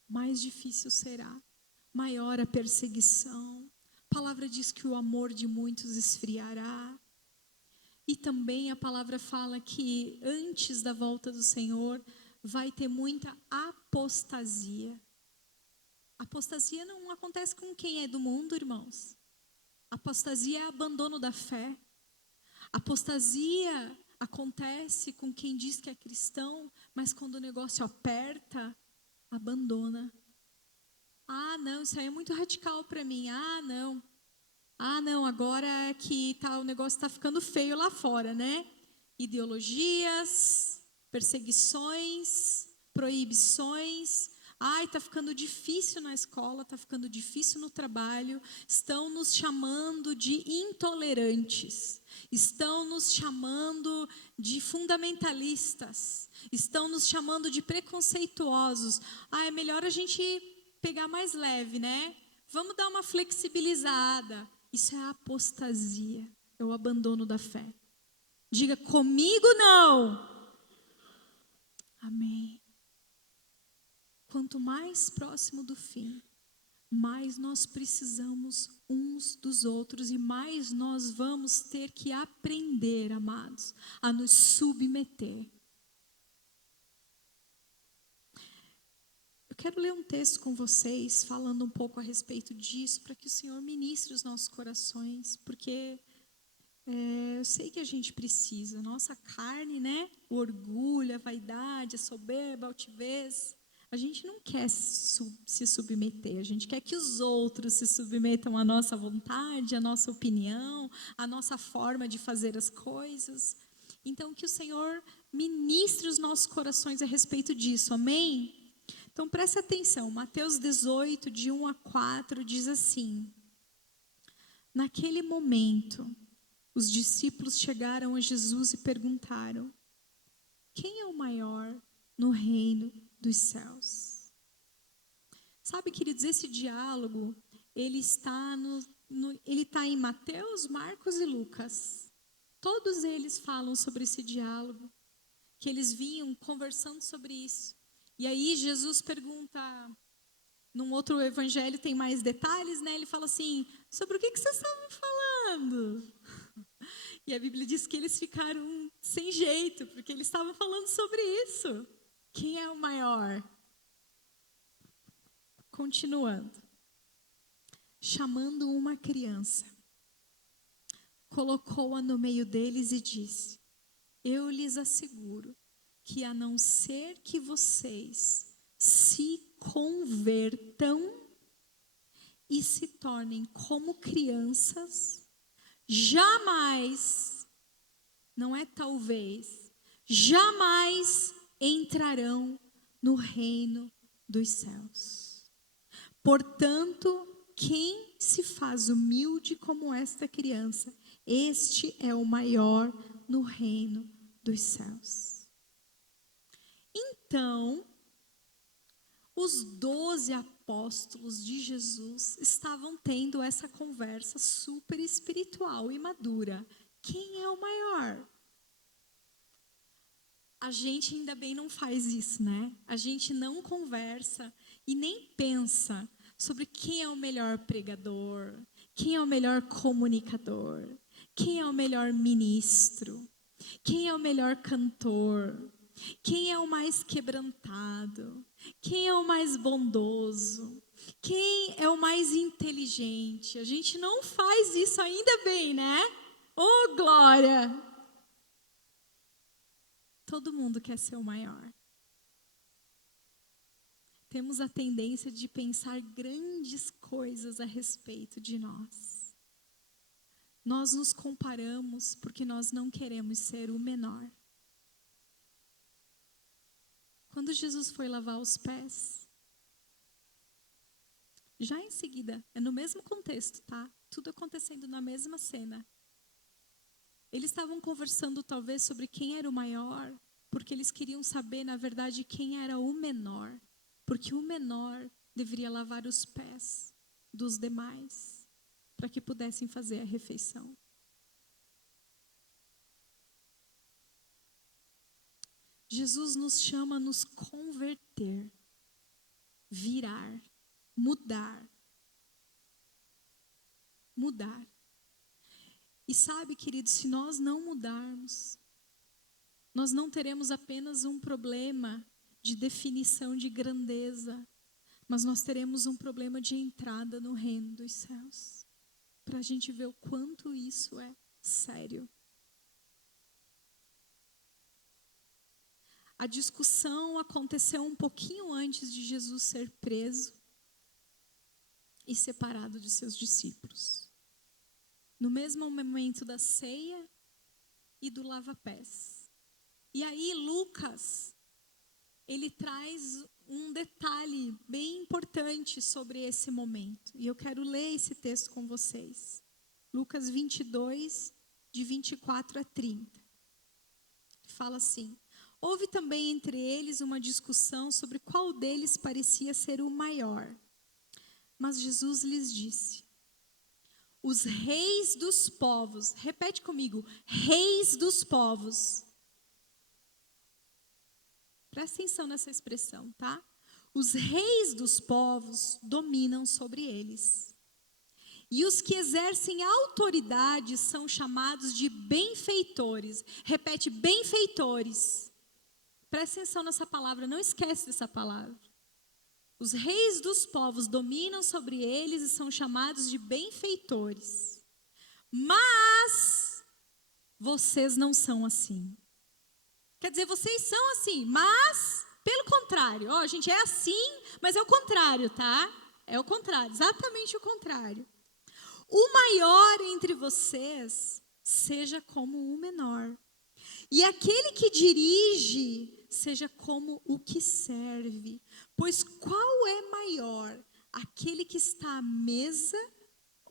mais difícil será. Maior a perseguição. A palavra diz que o amor de muitos esfriará. E também a palavra fala que antes da volta do Senhor vai ter muita apostasia. Apostasia não acontece com quem é do mundo, irmãos. Apostasia é abandono da fé. Apostasia acontece com quem diz que é cristão, mas quando o negócio aperta, abandona. Ah, não, isso aí é muito radical para mim. Ah, não, agora é que o negócio está ficando feio lá fora, né? Ideologias, perseguições, proibições. Ai, está ficando difícil na escola, está ficando difícil no trabalho. Estão nos chamando de intolerantes. Estão nos chamando de fundamentalistas. Estão nos chamando de preconceituosos. Ah, é melhor a gente pegar mais leve, né? Vamos dar uma flexibilizada. Isso é a apostasia, é o abandono da fé. Diga, comigo não. Amém. Quanto mais próximo do fim, mais nós precisamos uns dos outros e mais nós vamos ter que aprender, amados, a nos submeter. Eu quero ler um texto com vocês, falando um pouco a respeito disso, para que o Senhor ministre os nossos corações, porque eu sei que a gente precisa, nossa carne, né? O orgulho, a vaidade, a soberba, a altivez. A gente não quer se submeter, a gente quer que os outros se submetam à nossa vontade, à nossa opinião, à nossa forma de fazer as coisas. Então, que o Senhor ministre os nossos corações a respeito disso, amém? Então, Então preste atenção, Mateus 18, de 1 a 4, diz assim: naquele momento, os discípulos chegaram a Jesus e perguntaram: quem é o maior no reino dos céus? Sabe, queridos, esse diálogo, ele está em Mateus, Marcos e Lucas. Todos eles falam sobre esse diálogo, que eles vinham conversando sobre isso. E aí Jesus pergunta, num outro evangelho tem mais detalhes, né? Ele fala assim, sobre o que vocês estavam falando? E a Bíblia diz que eles ficaram sem jeito, porque eles estavam falando sobre isso. Quem é o maior? Continuando. Chamando uma criança, colocou-a no meio deles e disse: eu lhes asseguro que a não ser que vocês se convertam e se tornem como crianças, jamais, não é talvez, jamais entrarão no reino dos céus. Portanto, quem se faz humilde como esta criança, este é o maior no reino dos céus. Então, os 12 apóstolos de Jesus estavam tendo essa conversa super espiritual e madura. Quem é o maior? A gente ainda bem não faz isso, né? A gente não conversa e nem pensa sobre quem é o melhor pregador, quem é o melhor comunicador, quem é o melhor ministro, quem é o melhor cantor, quem é o mais quebrantado, quem é o mais bondoso, quem é o mais inteligente. A gente não faz isso ainda bem, né? Oh, glória! Todo mundo quer ser o maior. Temos a tendência de pensar grandes coisas a respeito de nós. Nós nos comparamos porque nós não queremos ser o menor. Quando Jesus foi lavar os pés, já em seguida, é no mesmo contexto, tá? Tudo acontecendo na mesma cena. Eles estavam conversando talvez sobre quem era o maior, porque eles queriam saber, na verdade, quem era o menor. Porque o menor deveria lavar os pés dos demais, para que pudessem fazer a refeição. Jesus nos chama a nos converter, virar, mudar. Mudar. E sabe, queridos, se nós não mudarmos, nós não teremos apenas um problema de definição de grandeza, mas nós teremos um problema de entrada no reino dos céus. Para a gente ver o quanto isso é sério. A discussão aconteceu um pouquinho antes de Jesus ser preso e separado de seus discípulos. No mesmo momento da ceia e do lava-pés. E aí Lucas, ele traz um detalhe bem importante sobre esse momento. E eu quero ler esse texto com vocês. Lucas 22, de 24 a 30. Fala assim: houve também entre eles uma discussão sobre qual deles parecia ser o maior. Mas Jesus lhes disse: os reis dos povos, repete comigo, reis dos povos. Presta atenção nessa expressão, tá? Os reis dos povos dominam sobre eles. E os que exercem autoridade são chamados de benfeitores. Repete, benfeitores. Presta atenção nessa palavra, não esquece dessa palavra. Os reis dos povos dominam sobre eles e são chamados de benfeitores. Mas vocês não são assim. Quer dizer, vocês são assim, mas pelo contrário. Ó, a gente é assim, mas é o contrário, tá? É o contrário, exatamente o contrário. O maior entre vocês seja como o menor. E aquele que dirige seja como o que serve. Pois qual é maior, aquele que está à mesa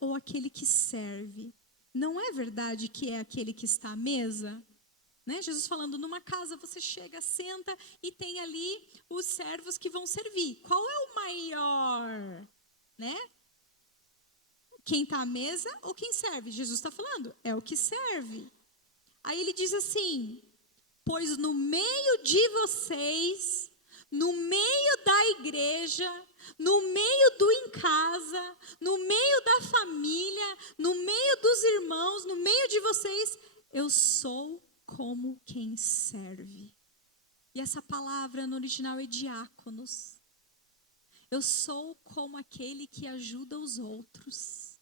ou aquele que serve? Não é verdade que é aquele que está à mesa? Né? Jesus falando, numa casa você chega, senta e tem ali os servos que vão servir. Qual é o maior? Né? Quem está à mesa ou quem serve? Jesus está falando, é o que serve. Aí ele diz assim, pois no meio de vocês, no meio da igreja, no meio do em casa, no meio da família, no meio dos irmãos, no meio de vocês, eu sou como quem serve. E essa palavra no original é diáconos. Eu sou como aquele que ajuda os outros.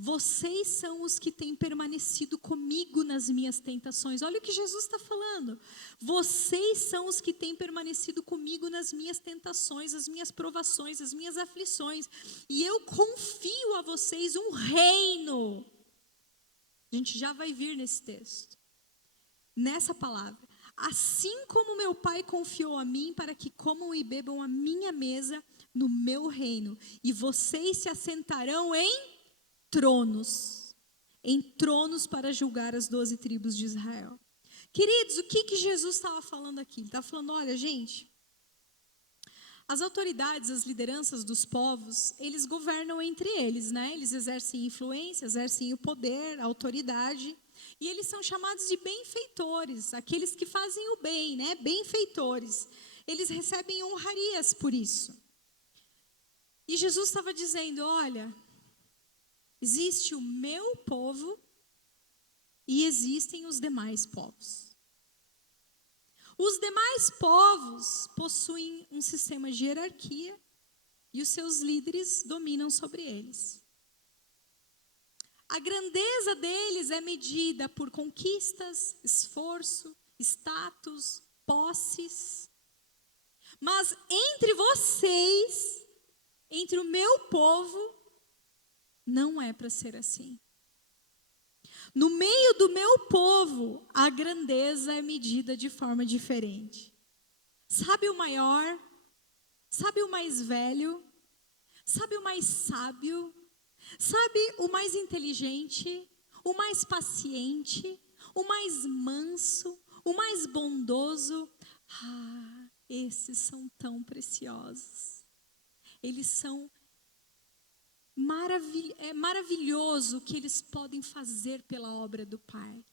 Vocês são os que têm permanecido comigo nas minhas tentações. Olha o que Jesus está falando. Vocês são os que têm permanecido comigo nas minhas tentações, as minhas provações, as minhas aflições. E eu confio a vocês um reino. A gente já vai vir nesse texto. Nessa palavra. Assim como meu Pai confiou a mim para que comam e bebam a minha mesa no meu reino. E vocês se assentarão em tronos para julgar as 12 tribos de Israel. Queridos, o que Jesus estava falando aqui? Ele estava falando, olha gente, as autoridades, as lideranças dos povos, eles governam entre eles, né? Eles exercem influência, exercem o poder, a autoridade, e eles são chamados de benfeitores, aqueles que fazem o bem, né? Benfeitores. Eles recebem honrarias por isso. E Jesus estava dizendo, olha, existe o meu povo e existem os demais povos. Os demais povos possuem um sistema de hierarquia e os seus líderes dominam sobre eles. A grandeza deles é medida por conquistas, esforço, status, posses. Mas entre vocês, entre o meu povo, não é para ser assim. No meio do meu povo, a grandeza é medida de forma diferente. Sabe o maior? Sabe o mais velho? Sabe o mais sábio? Sabe o mais inteligente? O mais paciente? O mais manso? O mais bondoso? Ah, esses são tão preciosos. Eles são é maravilhoso o que eles podem fazer pela obra do Pai,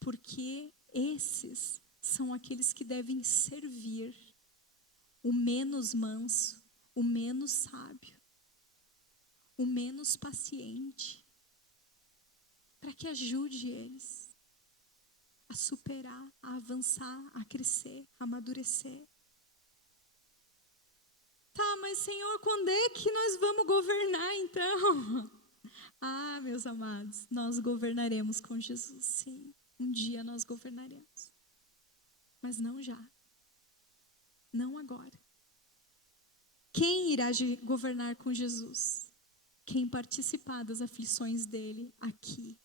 porque esses são aqueles que devem servir o menos manso, o menos sábio, o menos paciente, para que ajude eles a superar, a avançar, a crescer, a amadurecer. Tá, mas Senhor, quando é que nós vamos governar então? Ah, meus amados, nós governaremos com Jesus, sim. Um dia nós governaremos. Mas não já. Não agora. Quem irá governar com Jesus? Quem participar das aflições dele aqui.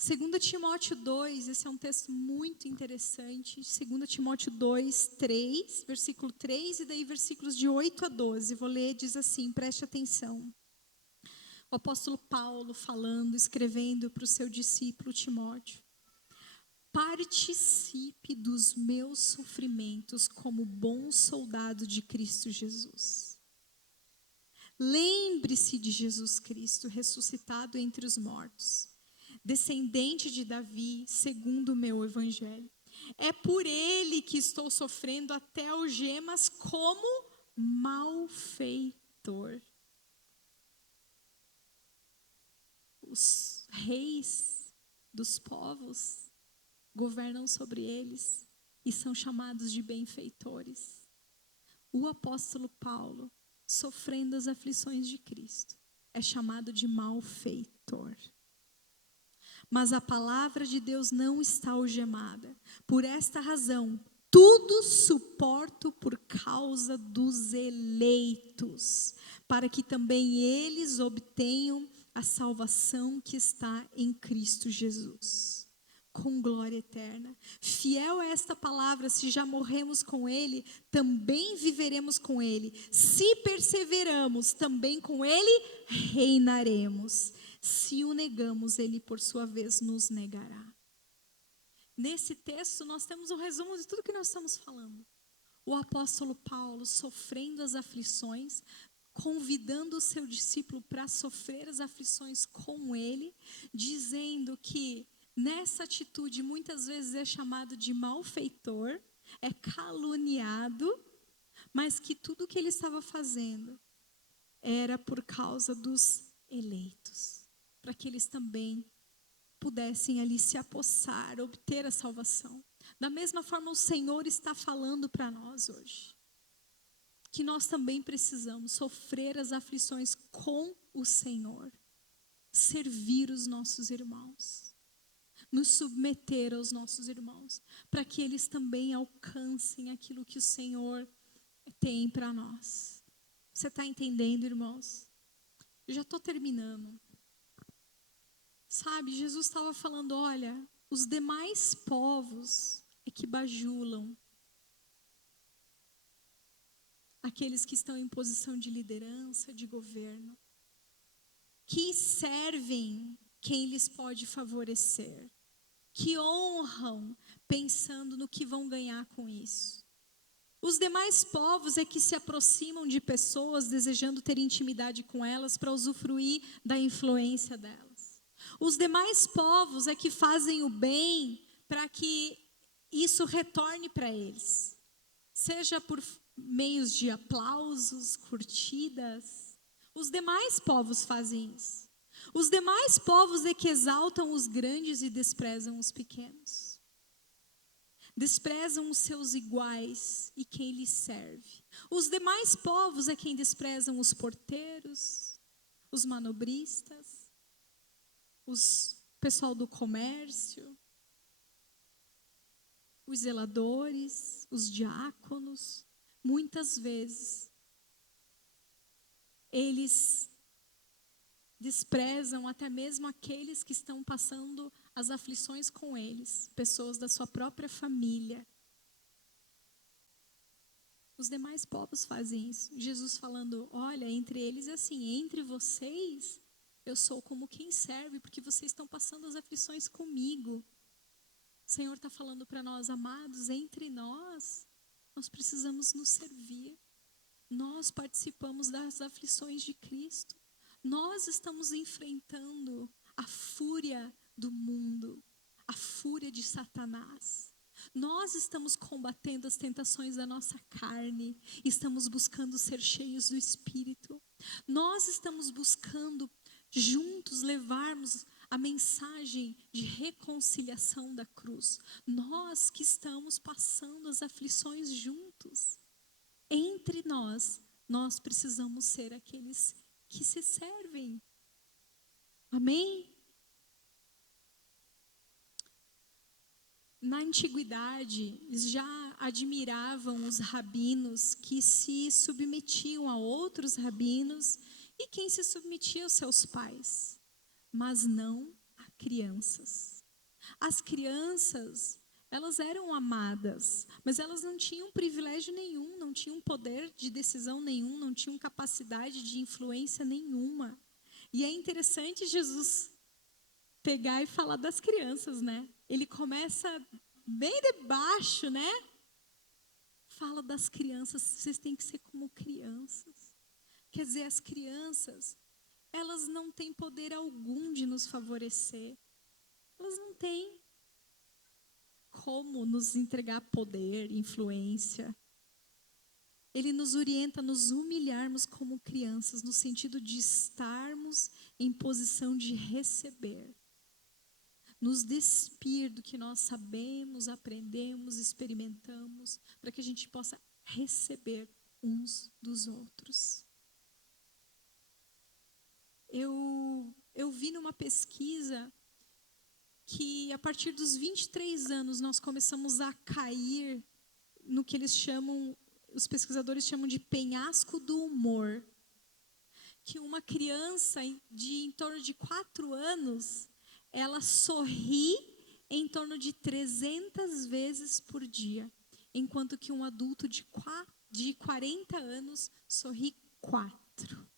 2 Timóteo 2, esse é um texto muito interessante. 2 Timóteo 2, 3, versículo 3, e daí versículos de 8 a 12. Vou ler, diz assim, preste atenção. O apóstolo Paulo falando, escrevendo para o seu discípulo Timóteo. Participe dos meus sofrimentos como bom soldado de Cristo Jesus. Lembre-se de Jesus Cristo, ressuscitado entre os mortos. Descendente de Davi, segundo o meu evangelho. É por ele que estou sofrendo até algemas como malfeitor. Os reis dos povos governam sobre eles e são chamados de benfeitores. O apóstolo Paulo, sofrendo as aflições de Cristo, é chamado de malfeitor. Mas a palavra de Deus não está algemada. Por esta razão, tudo suporto por causa dos eleitos, para que também eles obtenham a salvação que está em Cristo Jesus. com glória eterna. Fiel é esta palavra: se já morremos com Ele, também viveremos com Ele. Se perseveramos, também com Ele reinaremos. Se o negamos, Ele por sua vez nos negará. Nesse texto nós temos o resumo de tudo que nós estamos falando. O apóstolo Paulo sofrendo as aflições, convidando o seu discípulo para sofrer as aflições com ele, dizendo que nessa atitude muitas vezes é chamado de malfeitor, é caluniado, mas que tudo que ele estava fazendo era por causa dos eleitos, para que eles também pudessem ali se apossar, obter a salvação. Da mesma forma, o Senhor está falando para nós hoje, que nós também precisamos sofrer as aflições com o Senhor, servir os nossos irmãos, nos submeter aos nossos irmãos, para que eles também alcancem aquilo que o Senhor tem para nós. Você está entendendo, irmãos? Eu já estou terminando. Sabe, Jesus estava falando, olha, os demais povos é que bajulam aqueles que estão em posição de liderança, de governo, que servem quem lhes pode favorecer, que honram pensando no que vão ganhar com isso. Os demais povos é que se aproximam de pessoas desejando ter intimidade com elas para usufruir da influência delas. Os demais povos é que fazem o bem para que isso retorne para eles, seja por meios de aplausos, curtidas. Os demais povos fazem isso. Os demais povos é que exaltam os grandes e desprezam os pequenos. Desprezam os seus iguais e quem lhes serve. Os demais povos é quem desprezam os porteiros, os manobristas, os pessoal do comércio, os zeladores, os diáconos. Muitas vezes eles desprezam até mesmo aqueles que estão passando as aflições com eles, pessoas da sua própria família. Os demais povos fazem isso. Jesus falando, olha, entre eles é assim, entre vocês eu sou como quem serve, porque vocês estão passando as aflições comigo. O Senhor está falando para nós, amados, entre nós precisamos nos servir. Nós participamos das aflições de Cristo. Nós estamos enfrentando a fúria do mundo, a fúria de Satanás. Nós estamos combatendo as tentações da nossa carne, estamos buscando ser cheios do Espírito. Nós estamos buscando juntos levarmos a mensagem de reconciliação da cruz. Nós que estamos passando as aflições juntos. Entre nós precisamos ser aqueles que se servem. Amém? Na antiguidade, eles já admiravam os rabinos que se submetiam a outros rabinos e quem se submetia aos seus pais, mas não a crianças. As crianças, elas eram amadas, mas elas não tinham privilégio nenhum, não tinham poder de decisão nenhum, não tinham capacidade de influência nenhuma. E é interessante Jesus pegar e falar das crianças, né? Ele começa bem de baixo, né? Fala das crianças, vocês têm que ser como crianças. Quer dizer, as crianças, elas não têm poder algum de nos favorecer. Elas não têm como nos entregar poder, influência. Ele nos orienta a nos humilharmos como crianças, no sentido de estarmos em posição de receber. Nos despir do que nós sabemos, aprendemos, experimentamos, para que a gente possa receber uns dos outros. Eu vi numa pesquisa que a partir dos 23 anos nós começamos a cair no que eles chamam, os pesquisadores chamam de penhasco do humor. Que uma criança de em torno de 4 anos, ela sorri em torno de 300 vezes por dia, enquanto que um adulto de 40 anos sorri 4.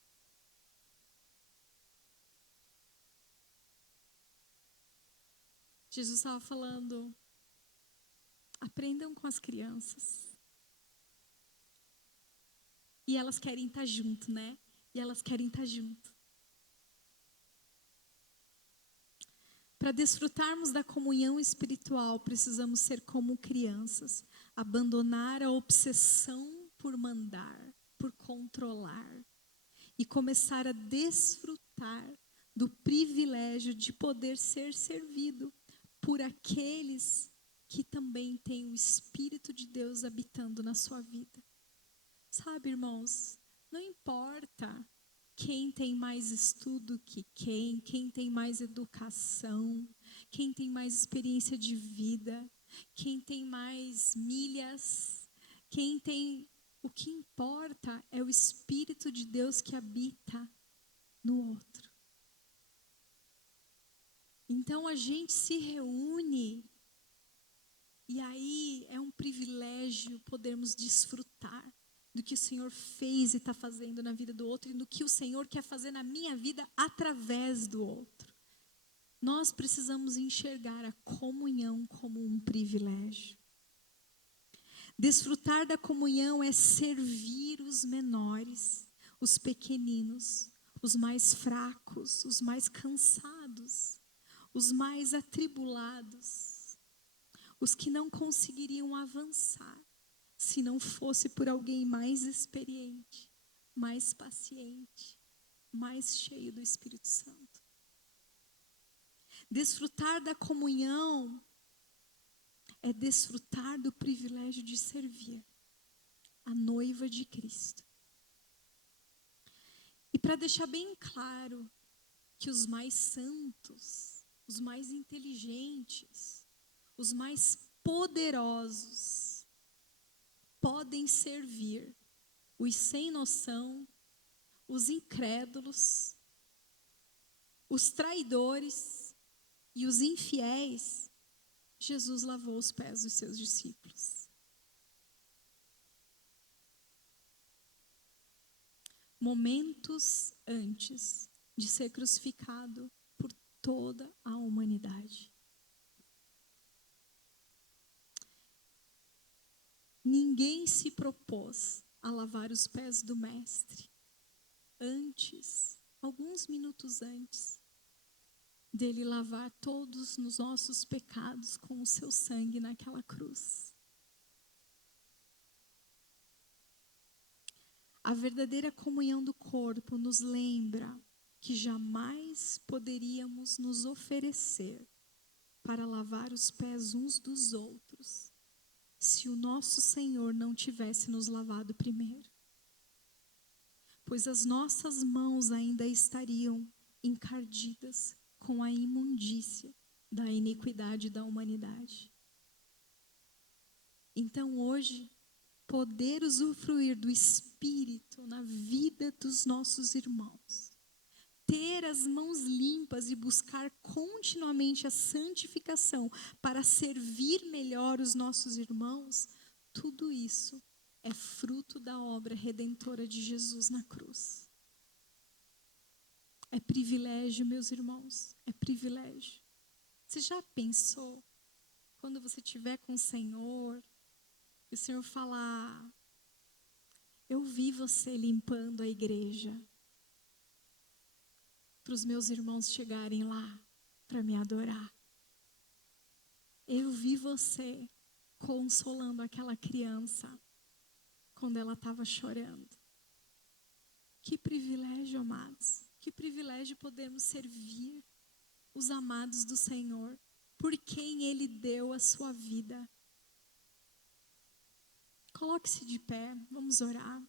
Jesus estava falando, aprendam com as crianças. E elas querem estar junto, né? E elas querem estar junto. Para desfrutarmos da comunhão espiritual, precisamos ser como crianças, abandonar a obsessão por mandar, por controlar e começar a desfrutar do privilégio de poder ser servido por aqueles que também têm o Espírito de Deus habitando na sua vida. Sabe, irmãos, não importa quem tem mais estudo que quem tem mais educação, quem tem mais experiência de vida, quem tem mais milhas, quem tem... O que importa é o Espírito de Deus que habita no outro. Então a gente se reúne e aí é um privilégio podermos desfrutar do que o Senhor fez e está fazendo na vida do outro e do que o Senhor quer fazer na minha vida através do outro. Nós precisamos enxergar a comunhão como um privilégio. Desfrutar da comunhão é servir os menores, os pequeninos, os mais fracos, os mais cansados, os mais atribulados, os que não conseguiriam avançar se não fosse por alguém mais experiente, mais paciente, mais cheio do Espírito Santo. Desfrutar da comunhão é desfrutar do privilégio de servir a noiva de Cristo. E para deixar bem claro que os mais santos, os mais inteligentes, os mais poderosos podem servir os sem noção, os incrédulos, os traidores e os infiéis. Jesus lavou os pés dos seus discípulos. Momentos antes de ser crucificado por toda a humanidade. Ninguém se propôs a lavar os pés do Mestre antes, alguns minutos antes, dele lavar todos os nossos pecados com o seu sangue naquela cruz. A verdadeira comunhão do corpo nos lembra que jamais poderíamos nos oferecer para lavar os pés uns dos outros se o nosso Senhor não tivesse nos lavado primeiro. Pois as nossas mãos ainda estariam encardidas com a imundícia da iniquidade da humanidade. Então hoje, poder usufruir do Espírito na vida dos nossos irmãos, ter as mãos limpas e buscar continuamente a santificação para servir melhor os nossos irmãos, tudo isso é fruto da obra redentora de Jesus na cruz. É privilégio, meus irmãos, é privilégio. Você já pensou, quando você estiver com o Senhor, e o Senhor falar, eu vi você limpando a igreja, para os meus irmãos chegarem lá para me adorar. Eu vi você consolando aquela criança quando ela estava chorando. Que privilégio, amados. Que privilégio podermos servir os amados do Senhor, por quem Ele deu a sua vida. Coloque-se de pé, vamos orar.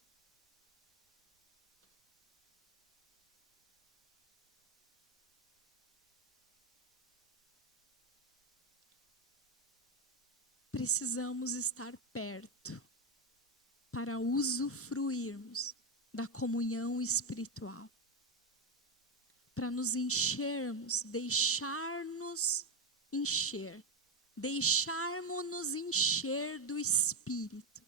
Precisamos estar perto para usufruirmos da comunhão espiritual. Para nos enchermos, deixar-nos encher deixarmos-nos encher do Espírito,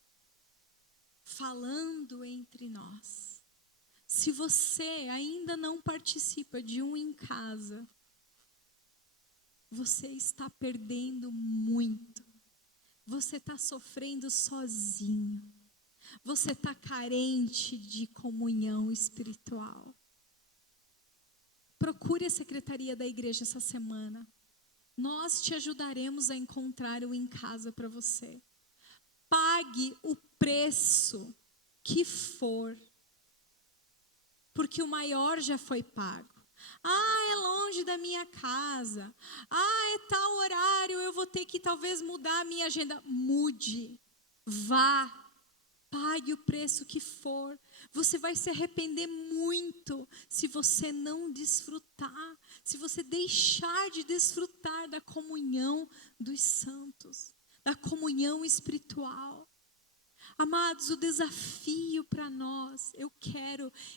falando entre nós. Se você ainda não participa de um em casa, você está perdendo muito. Você está sofrendo sozinho. Você está carente de comunhão espiritual. Procure a secretaria da igreja essa semana. Nós te ajudaremos a encontrar o em casa para você. Pague o preço que for, porque o maior já foi pago. É longe da minha casa. É tal horário, eu vou ter que talvez mudar a minha agenda. Mude, vá, pague o preço que for. Você vai se arrepender muito se você não desfrutar, se você deixar de desfrutar da comunhão dos santos, da comunhão espiritual. Amados, o desafio para nós,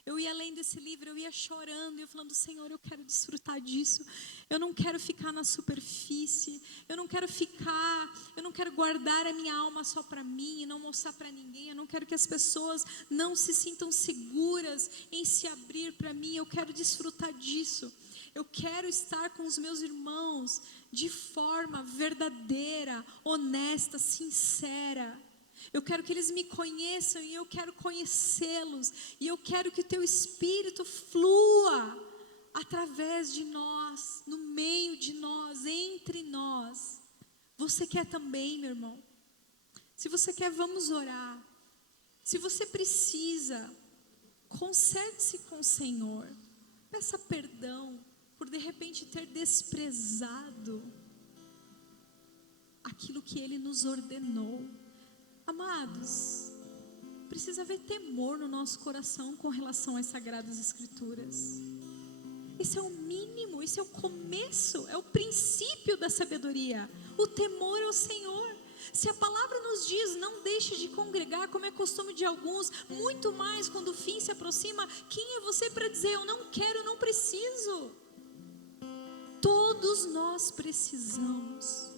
eu ia lendo esse livro, eu ia chorando, eu falando, Senhor, eu quero desfrutar disso, eu não quero ficar na superfície, eu não quero guardar a minha alma só para mim e não mostrar para ninguém, eu não quero que as pessoas não se sintam seguras em se abrir para mim, eu quero desfrutar disso, eu quero estar com os meus irmãos de forma verdadeira, honesta, sincera. Eu quero que eles me conheçam e eu quero conhecê-los. E eu quero que o teu Espírito flua através de nós, no meio de nós, entre nós. Você quer também, meu irmão? Se você quer, vamos orar. Se você precisa, conserte-se com o Senhor. Peça perdão por de repente ter desprezado aquilo que Ele nos ordenou. Amados, precisa haver temor no nosso coração com relação às Sagradas Escrituras. Esse é o mínimo, esse é o começo, é o princípio da sabedoria. O temor ao Senhor. Se a palavra nos diz, não deixe de congregar, como é costume de alguns, muito mais quando o fim se aproxima, quem é você para dizer, eu não quero, eu não preciso? Todos nós precisamos.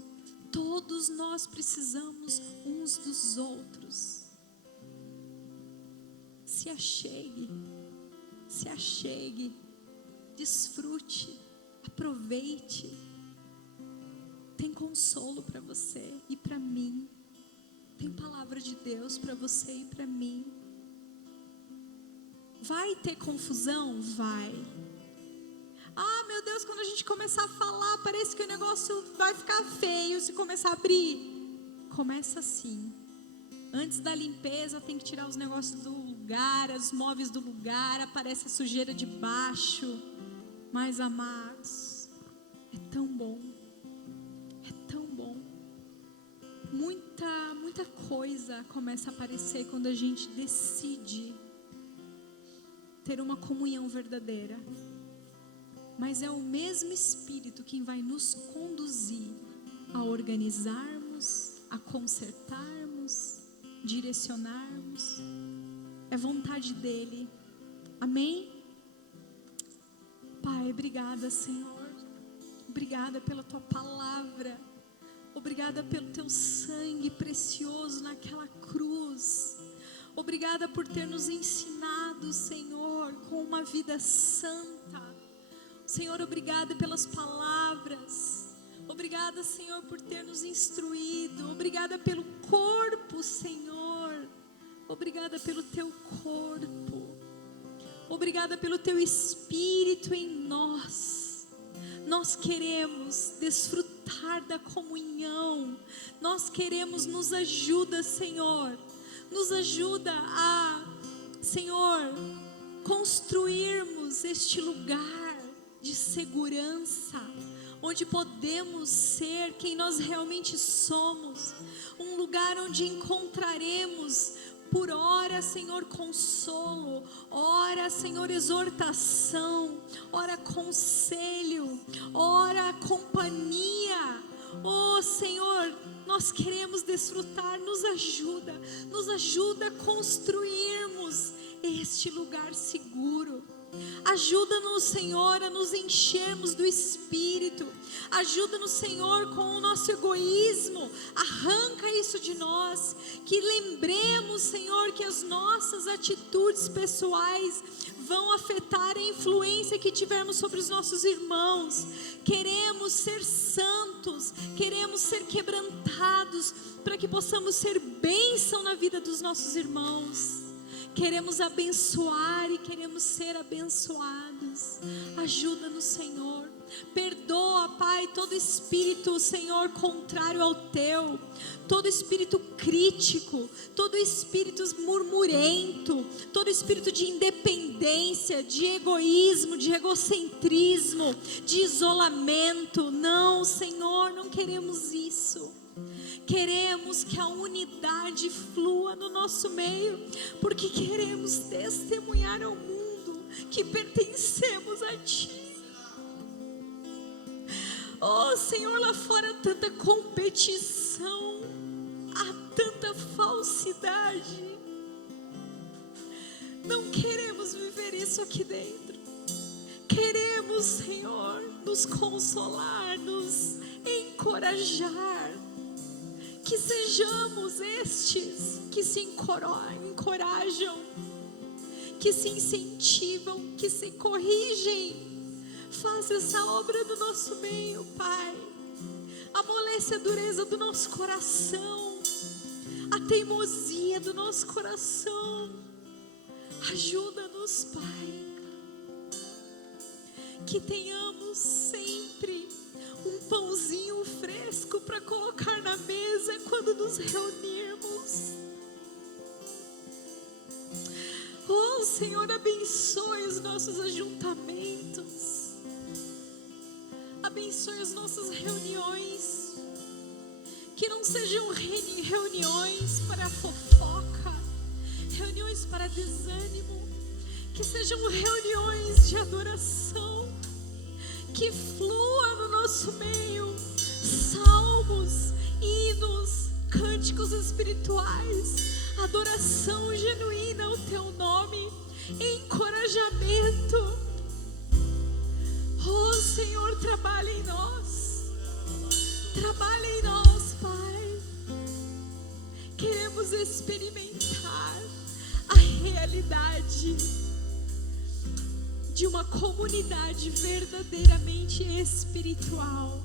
Todos nós precisamos uns dos outros. Se achegue, desfrute, aproveite. Tem consolo para você e para mim. Tem palavra de Deus para você e para mim. Vai ter confusão? Vai. Meu Deus, quando a gente começar a falar, parece que o negócio vai ficar feio se começar a abrir. Começa assim. Antes da limpeza, tem que tirar os negócios do lugar, os móveis do lugar, aparece a sujeira de baixo. Mas, amados, é tão bom. É tão bom. Muita coisa começa a aparecer quando a gente decide ter uma comunhão verdadeira. Mas é o mesmo Espírito quem vai nos conduzir a organizarmos, a consertarmos, direcionarmos. É vontade dEle. Amém? Pai, obrigada, Senhor. Obrigada pela Tua palavra. Obrigada pelo Teu sangue precioso naquela cruz. Obrigada por ter nos ensinado, Senhor, com uma vida santa. Senhor, obrigada pelas palavras. Obrigada, Senhor, por ter nos instruído. Obrigada pelo corpo, Senhor. Obrigada pelo Teu corpo. Obrigada pelo Teu Espírito em nós. Nós queremos desfrutar da comunhão. Nós queremos, nos ajuda, Senhor. Nos ajuda a, Senhor, construirmos este lugar de segurança, onde podemos ser quem nós realmente somos, um lugar onde encontraremos por ora, Senhor, consolo, ora, Senhor, exortação, ora, conselho, ora, companhia. Senhor, nós queremos desfrutar, nos ajuda a construirmos este lugar seguro. Ajuda-nos, Senhor, a nos enchermos do Espírito. Ajuda-nos, Senhor, com o nosso egoísmo. Arranca isso de nós. Que lembremos, Senhor, que as nossas atitudes pessoais vão afetar a influência que tivermos sobre os nossos irmãos. Queremos ser santos, queremos ser quebrantados, para que possamos ser bênção na vida dos nossos irmãos. Queremos abençoar e queremos ser abençoados. Ajuda-nos, Senhor. Perdoa, Pai, todo espírito, Senhor, contrário ao Teu, todo espírito crítico, todo espírito murmurento, todo espírito de independência, de egoísmo, de egocentrismo, de isolamento. Não, Senhor, não queremos isso. Queremos que a unidade flua no nosso meio, porque queremos testemunhar ao mundo que pertencemos a Ti. Oh, Senhor, lá fora há tanta competição, há tanta falsidade. Não queremos viver isso aqui dentro. Queremos, Senhor, nos consolar, nos encorajar. Que sejamos estes que se encorajam, que se incentivam, que se corrigem. Faz essa obra do nosso meio, Pai. Amolece a dureza do nosso coração, a teimosia do nosso coração. Ajuda-nos, Pai. Que tenhamos sempre um pãozinho fresco para colocar na mesa quando nos reunirmos. Oh, Senhor, abençoe os nossos ajuntamentos. Abençoe as nossas reuniões. Que não sejam reuniões para fofoca, reuniões para desânimo. Que sejam reuniões de adoração. Que flua no nosso meio salmos, hinos, cânticos espirituais, adoração genuína ao Teu nome, encorajamento. Oh, Senhor, trabalha em nós, Pai. Queremos experimentar a realidade de uma comunidade verdadeiramente espiritual,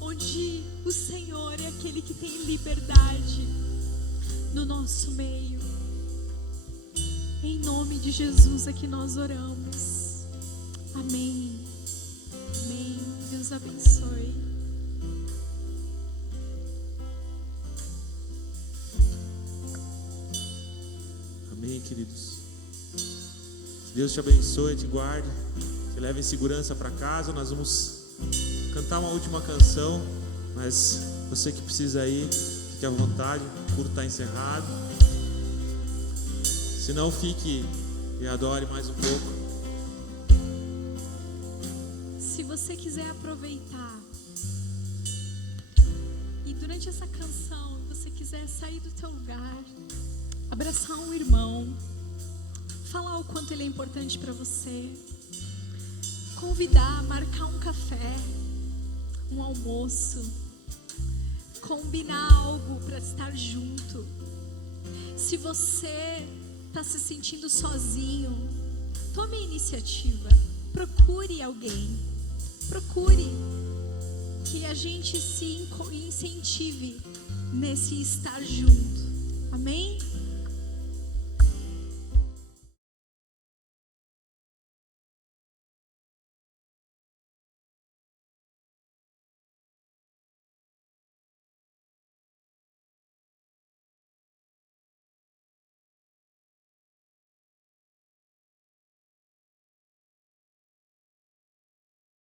onde o Senhor é aquele que tem liberdade no nosso meio. Em nome de Jesus é que nós oramos. Amém. Amém. Deus abençoe. Amém, queridos. Deus te abençoe, te guarde, te leve em segurança para casa. Nós vamos cantar uma última canção, mas você que precisa ir, fique à vontade, o culto está encerrado. Se não, fique e adore mais um pouco. Se você quiser aproveitar e durante essa canção você quiser sair do teu lugar, abraçar um irmão, falar o quanto ele é importante para você, convidar, marcar um café, um almoço, combinar algo para estar junto. Se você está se sentindo sozinho, tome a iniciativa, procure alguém, procure que a gente se incentive nesse estar junto. Amém?